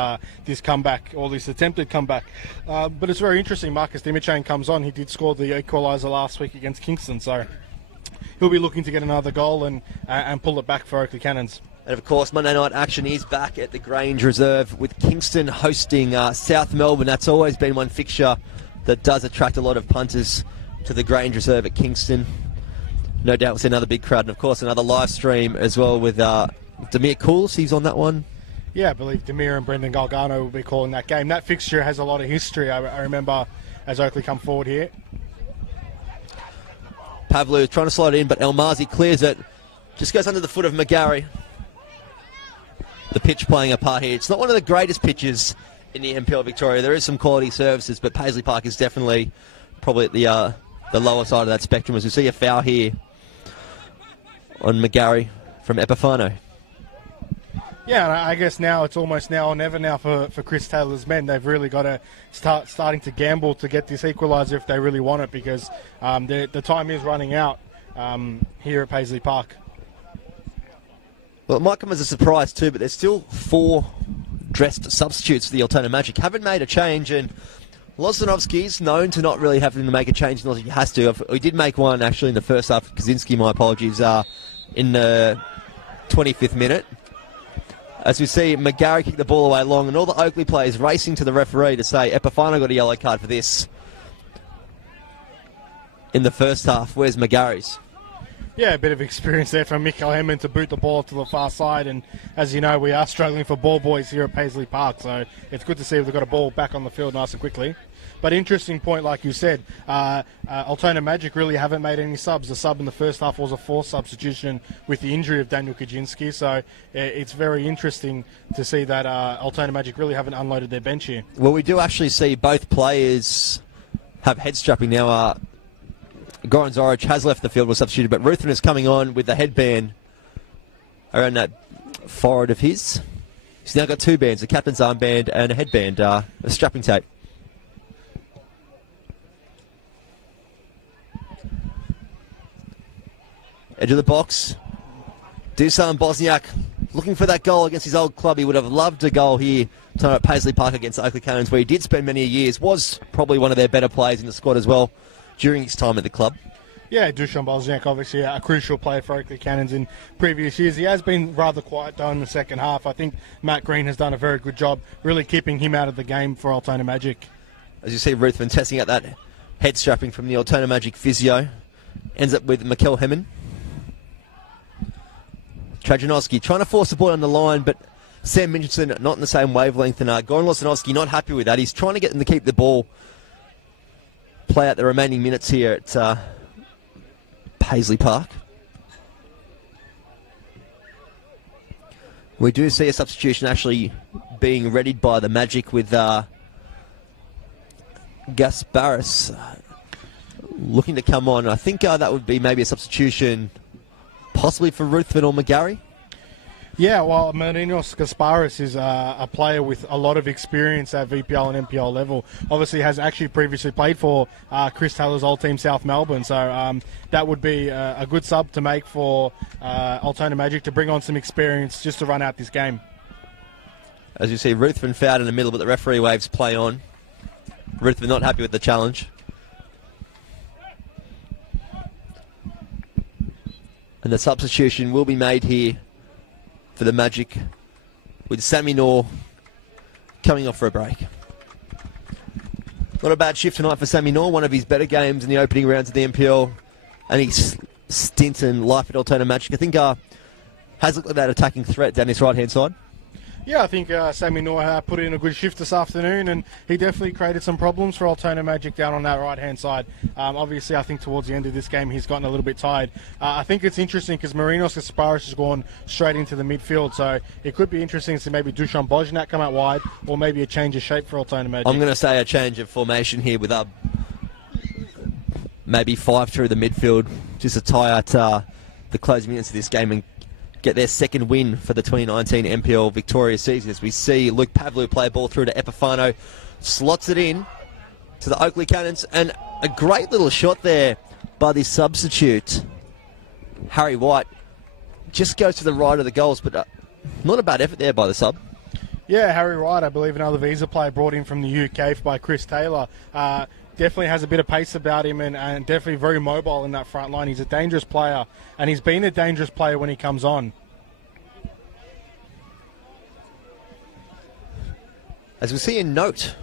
comeback, or this attempted comeback. But it's very interesting, Marcus Dimachane comes on. He did score the equaliser last week against Kingston, so he'll be looking to get another goal and pull it back for Oakleigh Cannons. And of course, Monday night action is back at the Grange Reserve with Kingston hosting South Melbourne. That's always been one fixture that does attract a lot of punters to the Grange Reserve at Kingston. No doubt we'll see another big crowd, and of course another live stream as well with Demir Cools. He's on that one. Yeah, I believe Demir and Brendan Galgano will be calling that game. That fixture has a lot of history, I remember, as Oakleigh come forward here. Pavlu is trying to slide it in, but El Mazi clears it. Just goes under the foot of McGarry. The pitch playing a part here. It's not one of the greatest pitches in the NPL Victoria. There is some quality services, but Paisley Park is definitely probably at the lower side of that spectrum, as we see a foul here on McGarry from Epifano. Yeah, and I guess now it's almost now or never now for Chris Taylor's men. They've really got to starting to gamble to get this equaliser if they really want it, because the time is running out here at Paisley Park. Well, it might come as a surprise too, but there's still 4 dressed substitutes for the Altona Magic. Haven't made a change, and Lozanovski's known to not really having to make a change unless he has to. We did make one actually in the first half. Kaczynski, my apologies, in the 25th minute. As we see McGarry kick the ball away long, and all the Oakleigh players racing to the referee to say Epifano got a yellow card for this in the first half. Where's McGarry's? Yeah, a bit of experience there from Mikkel Hemmond to boot the ball to the far side, and as you know, we are struggling for ball boys here at Paisley Park, so it's good to see they've got a ball back on the field nice and quickly. But interesting point, like you said, Altona Magic really haven't made any subs. The sub in the first half was a forced substitution with the injury of Daniel Kaczynski, so it's very interesting to see that Altona Magic really haven't unloaded their bench here. Well, we do actually see both players have head strapping now. Goran Zoric has left the field, was substituted, but Ruthven is coming on with the headband around that forehead of his. He's now got 2 bands, a captain's armband and a headband, a strapping tape. Edge of the box. Dusan Bosniak looking for that goal against his old club. He would have loved a goal here tonight at Paisley Park against the Oakleigh Cannons, where he did spend many years, was probably one of their better players in the squad as well during his time at the club. Yeah, Dusan Bosniak, obviously a crucial player for Oakleigh Cannons in previous years. He has been rather quiet though in the second half. I think Matt Green has done a very good job really keeping him out of the game for Altona Magic. As you see Ruthven testing out that head strapping from the Altona Magic physio. Ends up with Mikkel Hemmond. Trajanowski trying to force the ball on the line, but Sam Mitchelson not in the same wavelength, and Goran Lozanovski not happy with that. He's trying to get them to keep the ball, play out the remaining minutes here at Paisley Park. We do see a substitution actually being readied by the Magic with Gasparis looking to come on. I think that would be maybe a substitution possibly for Ruthven or McGarry. Yeah, well, Marinos Gasparis is a player with a lot of experience at VPL and NPL level. Obviously has actually previously played for Chris Taylor's old team, South Melbourne. So that would be a good sub to make for Altona Magic to bring on some experience just to run out this game. As you see, Ruthven fouled in the middle, but the referee waves play on. Ruthven not happy with the challenge. And the substitution will be made here for the Magic, with Sammy Knorr coming off for a break. Not a bad shift tonight for Sammy Knorr, one of his better games in the opening rounds of the NPL, and his stint in life at Altona Magic. I think has looked like that attacking threat down his right-hand side. Yeah, I think Sammy Knorr put in a good shift this afternoon, and he definitely created some problems for Altona Magic down on that right-hand side. Obviously, I think towards the end of this game, he's gotten a little bit tired. I think it's interesting because Marinos Gasparis has gone straight into the midfield, so it could be interesting to see maybe Dusan Bosniak come out wide, or maybe a change of shape for Altona Magic. I'm going to say a change of formation here with maybe 5 through the midfield, just to tie out the closing minutes of this game and get their second win for the 2019 NPL Victoria season. As we see Luke Pavlou play a ball through to Epifano, slots it in to the Oakleigh Cannons, and a great little shot there by the substitute, Harry White. Just goes to the right of the goals, but not a bad effort there by the sub. Yeah, Harry White, I believe another visa player brought in from the UK by Chris Taylor. Definitely has a bit of pace about him and definitely very mobile in that front line. He's a dangerous player, and he's been a dangerous player when he comes on. As we see a note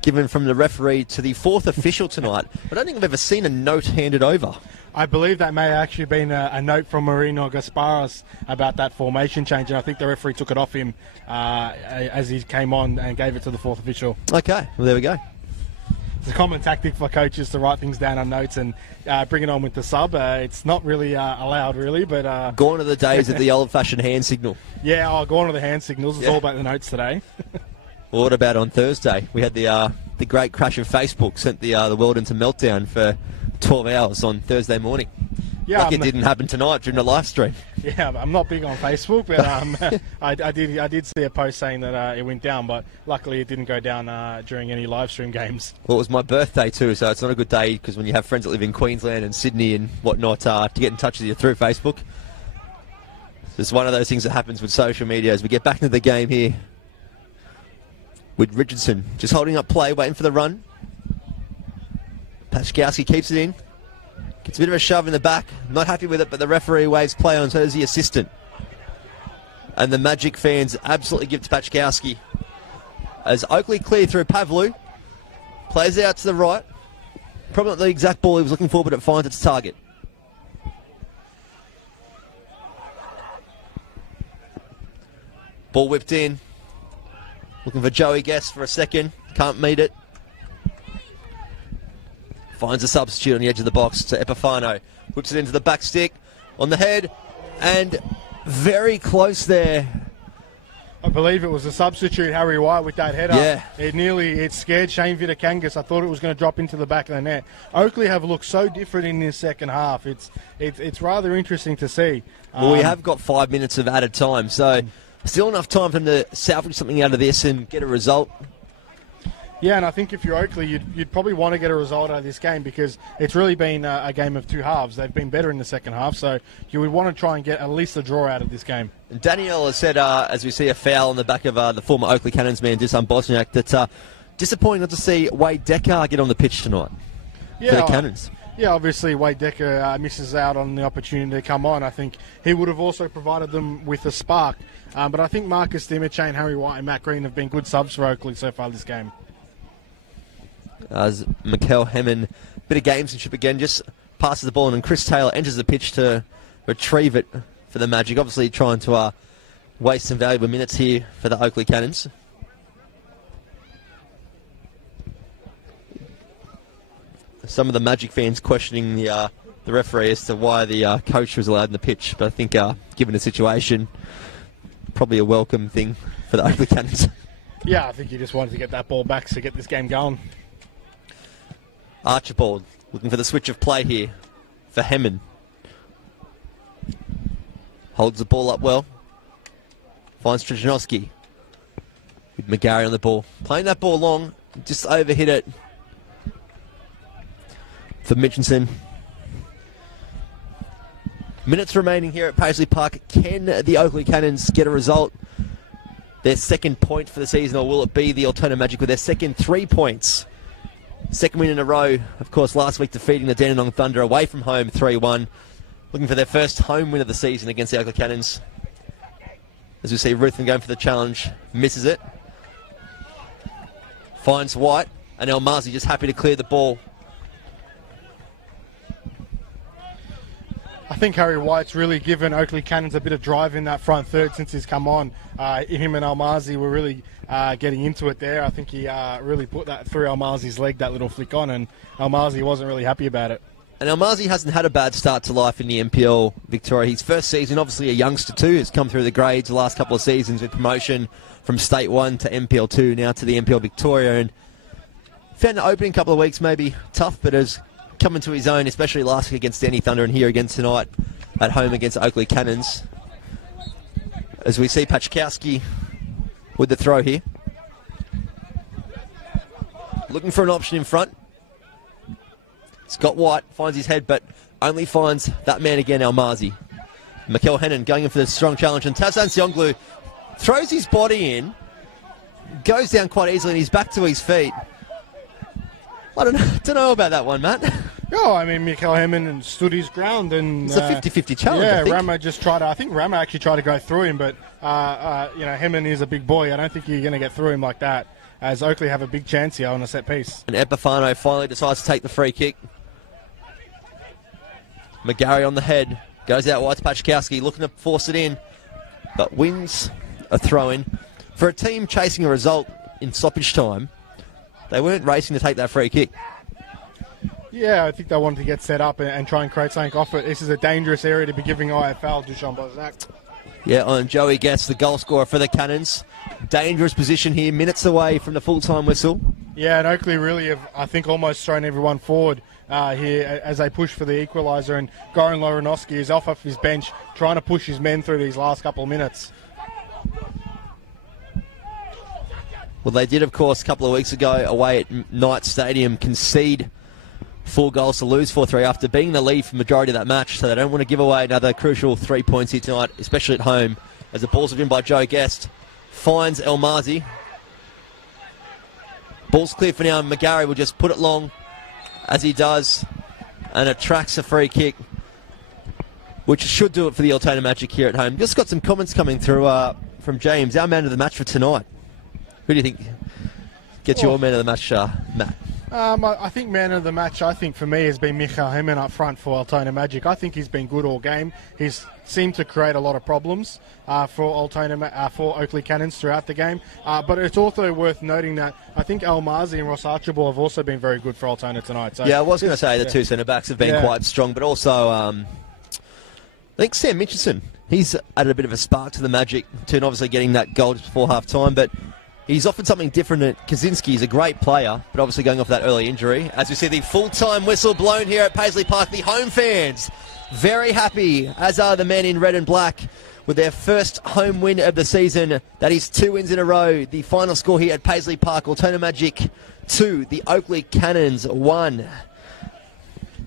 given from the referee to the 4th official tonight. I don't think I've ever seen a note handed over. I believe that may have actually been a note from Marino Gasparis about that formation change, and I think the referee took it off him as he came on and gave it to the 4th official. Okay, well there we go. It's a common tactic for coaches to write things down on notes and bring it on with the sub. It's not really allowed, really, but... Gone are the days of the old-fashioned hand signal. Yeah, gone are the hand signals. It's all about the notes today. Well, what about on Thursday? We had the the great crash of Facebook sent the world into meltdown for 12 hours on Thursday morning. Yeah, like it didn't happen tonight during the live stream. Yeah, I'm not big on Facebook, but I did see a post saying that it went down, but luckily it didn't go down during any live stream games. Well, it was my birthday too, so it's not a good day because when you have friends that live in Queensland and Sydney and whatnot to get in touch with you through Facebook. It's one of those things that happens with social media. As we get back into the game here with Richardson just holding up play, waiting for the run. Pachkowski keeps it in. Gets a bit of a shove in the back. Not happy with it, but the referee waves play on, so does the assistant. And the Magic fans absolutely give it to Pachkowski. As Oakleigh clear through Pavlu. Plays out to the right. Probably not the exact ball he was looking for, but it finds its target. Ball whipped in. Looking for Joey Guest for a second. Can't meet it. Finds a substitute on the edge of the box to Epifano. Whips it into the back stick. On the head. And very close there. I believe it was a substitute, Harry White, with that header. Yeah. It scared Shane Vitakangas. I thought it was going to drop into the back of the net. Oakleigh have looked so different in this second half. It's rather interesting to see. Well, we have got 5 minutes of added time, so still enough time for them to salvage something out of this and get a result. Yeah, and I think if you're Oakleigh, you'd probably want to get a result out of this game because it's really been a game of two halves. They've been better in the second half, so you would want to try and get at least a draw out of this game. And Danielle has said, as we see a foul on the back of the former Oakleigh Cannons man, Dusan Bosniak, that disappointing not to see Wade Decker get on the pitch tonight for the Cannons. Yeah, obviously Wade Decker misses out on the opportunity to come on. I think he would have also provided them with a spark. But I think Marcus Dimachane, Harry White and Matt Green have been good subs for Oakleigh so far this game. As Mikel Hemmen, bit of gamesmanship again, just passes the ball and Chris Taylor enters the pitch to retrieve it for the Magic. Obviously trying to waste some valuable minutes here for the Oakleigh Cannons. Some of the Magic fans questioning the referee as to why the coach was allowed in the pitch, but I think given the situation, probably a welcome thing for the Oakleigh Cannons. Yeah, I think he just wanted to get that ball back to get this game going. Archibald looking for the switch of play here for Hemmen. Holds the ball up well. Finds Trzajanowski. With McGarry on the ball. Playing that ball long. Just overhit it for Mitchinson. Minutes remaining here at Paisley Park. Can the Oakleigh Cannons get a result? Their second point for the season, or will it be the Altona Magic with their second 3 points? Second win in a row, of course, last week defeating the Dandenong Thunder away from home 3-1. Looking for their first home win of the season against the Oakleigh Cannons. As we see Ruthven going for the challenge, misses it. Finds White, and Elmazi just happy to clear the ball. I think Harry White's really given Oakleigh Cannons a bit of drive in that front third since he's come on. Him and Almazi were really getting into it there. I think he really put that through Almazi's leg, that little flick on, and Almazi wasn't really happy about it. And Almazi hasn't had a bad start to life in the NPL Victoria. His first season, obviously a youngster too, has come through the grades the last couple of seasons with promotion from State 1 to NPL 2, now to the NPL Victoria. And found the opening couple of weeks maybe tough, but has come into his own, especially last week against Danny Thunder and here again tonight at home against Oakleigh Cannons. As we see Pachkowski with the throw here. Looking for an option in front. Scott White finds his head, but only finds that man again, Almazi. Mikel Hennon going in for the strong challenge, and Tazan Sionglu throws his body in, goes down quite easily, and he's back to his feet. I don't know about that one, Matt. Oh, I mean, Mikel Hemmen stood his ground, and it's a 50-50 challenge. Yeah, I think. Rama just tried to. I think Rama actually tried to go through him, but Hemmen is a big boy. I don't think you're going to get through him like that. As Oakleigh have a big chance here on a set piece. And Epifano finally decides to take the free kick. McGarry on the head, goes out wide to Pachkowski, looking to force it in, but wins a throw-in. For a team chasing a result in stoppage time, they weren't racing to take that free kick. Yeah, I think they wanted to get set up and try and create something off it. This is a dangerous area to be giving IFL to Dusan Bosniak. Yeah, on Joey Guest, the goal scorer for the Cannons. Dangerous position here, minutes away from the full-time whistle. Yeah, and Oakleigh really have, I think, almost thrown everyone forward here as they push for the equaliser, and Goran Loranovsky is off his bench trying to push his men through these last couple of minutes. Well, they did, of course, a couple of weeks ago away at Knight Stadium concede 4 goals to lose 4-3 after being the lead for the majority of that match, so they don't want to give away another crucial 3 points here tonight, especially at home, as the ball's in by Joe Guest. Finds El Mazi. Ball's clear for now, and McGarry will just put it long as he does, and attracts a free kick, which should do it for the Altona Magic here at home. Just got some comments coming through from James, our man of the match for tonight. Who do you think gets your man of the match, Matt? I think man of the match, I think for me, has been Michael Heyman up front for Altona Magic. I think he's been good all game. He's seemed to create a lot of problems for Oakleigh Cannons throughout the game. But it's also worth noting that I think El Mazi and Ross Archibald have also been very good for Altona tonight. So yeah, I was going to say the two centre-backs have been quite strong, but also I think Sam Mitchelson, he's added a bit of a spark to the Magic, to obviously getting that goal just before half-time, but he's offered something different. Kaczynski is a great player, but obviously going off that early injury. As we see the full-time whistle blown here at Paisley Park, the home fans very happy, as are the men in red and black, with their first home win of the season. That is 2 wins in a row. The final score here at Paisley Park, Altona Magic 2, the Oakleigh Cannons 1.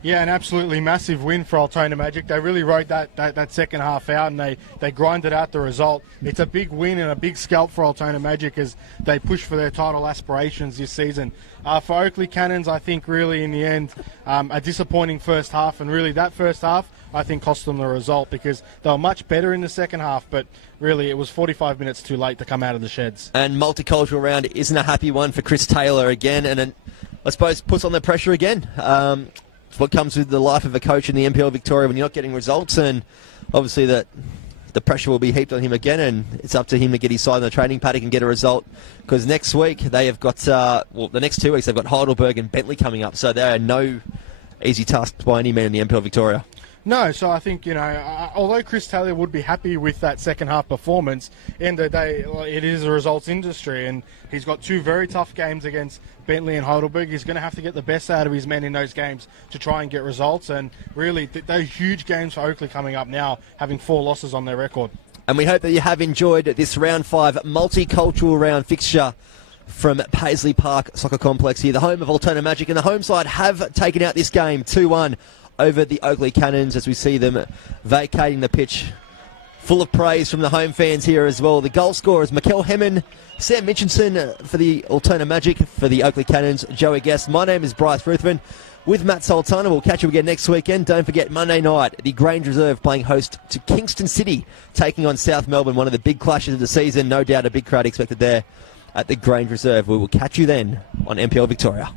Yeah, an absolutely massive win for Altona Magic. They really rode that second half out, and they grinded out the result. It's a big win and a big scalp for Altona Magic as they push for their title aspirations this season. For Oakleigh Cannons, I think really in the end, a disappointing first half, and really that first half I think cost them the result because they were much better in the second half, but really it was 45 minutes too late to come out of the sheds. And multicultural round isn't a happy one for Chris Taylor again, and I suppose puts on the pressure again. It's what comes with the life of a coach in the NPL Victoria when you're not getting results, and obviously that the pressure will be heaped on him again, and it's up to him to get his side in the training paddock and get a result, because next week they have got, the next 2 weeks they've got Heidelberg and Bentley coming up, so there are no easy tasks by any man in the NPL Victoria. No, so I think, although Chris Taylor would be happy with that second half performance, end of the day, it is a results industry, and he's got 2 very tough games against Bentley and Heidelberg. He's going to have to get the best out of his men in those games to try and get results, and really, those huge games for Oakleigh coming up now, having 4 losses on their record. And we hope that you have enjoyed this round 5 multicultural round fixture from Paisley Park Soccer Complex here, the home of Altona Magic, and the home side have taken out this game 2-1 over the Oakleigh Cannons, as we see them vacating the pitch. Full of praise from the home fans here as well. The goal scorers, Mikel Hemmen, Sam Mitchelson for the Altona Magic, for the Oakleigh Cannons, Joey Guest. My name is Bryce Ruthven with Matt Sultana. We'll catch you again next weekend. Don't forget, Monday night, the Grange Reserve playing host to Kingston City, taking on South Melbourne, one of the big clashes of the season. No doubt a big crowd expected there at the Grange Reserve. We will catch you then on NPL Victoria.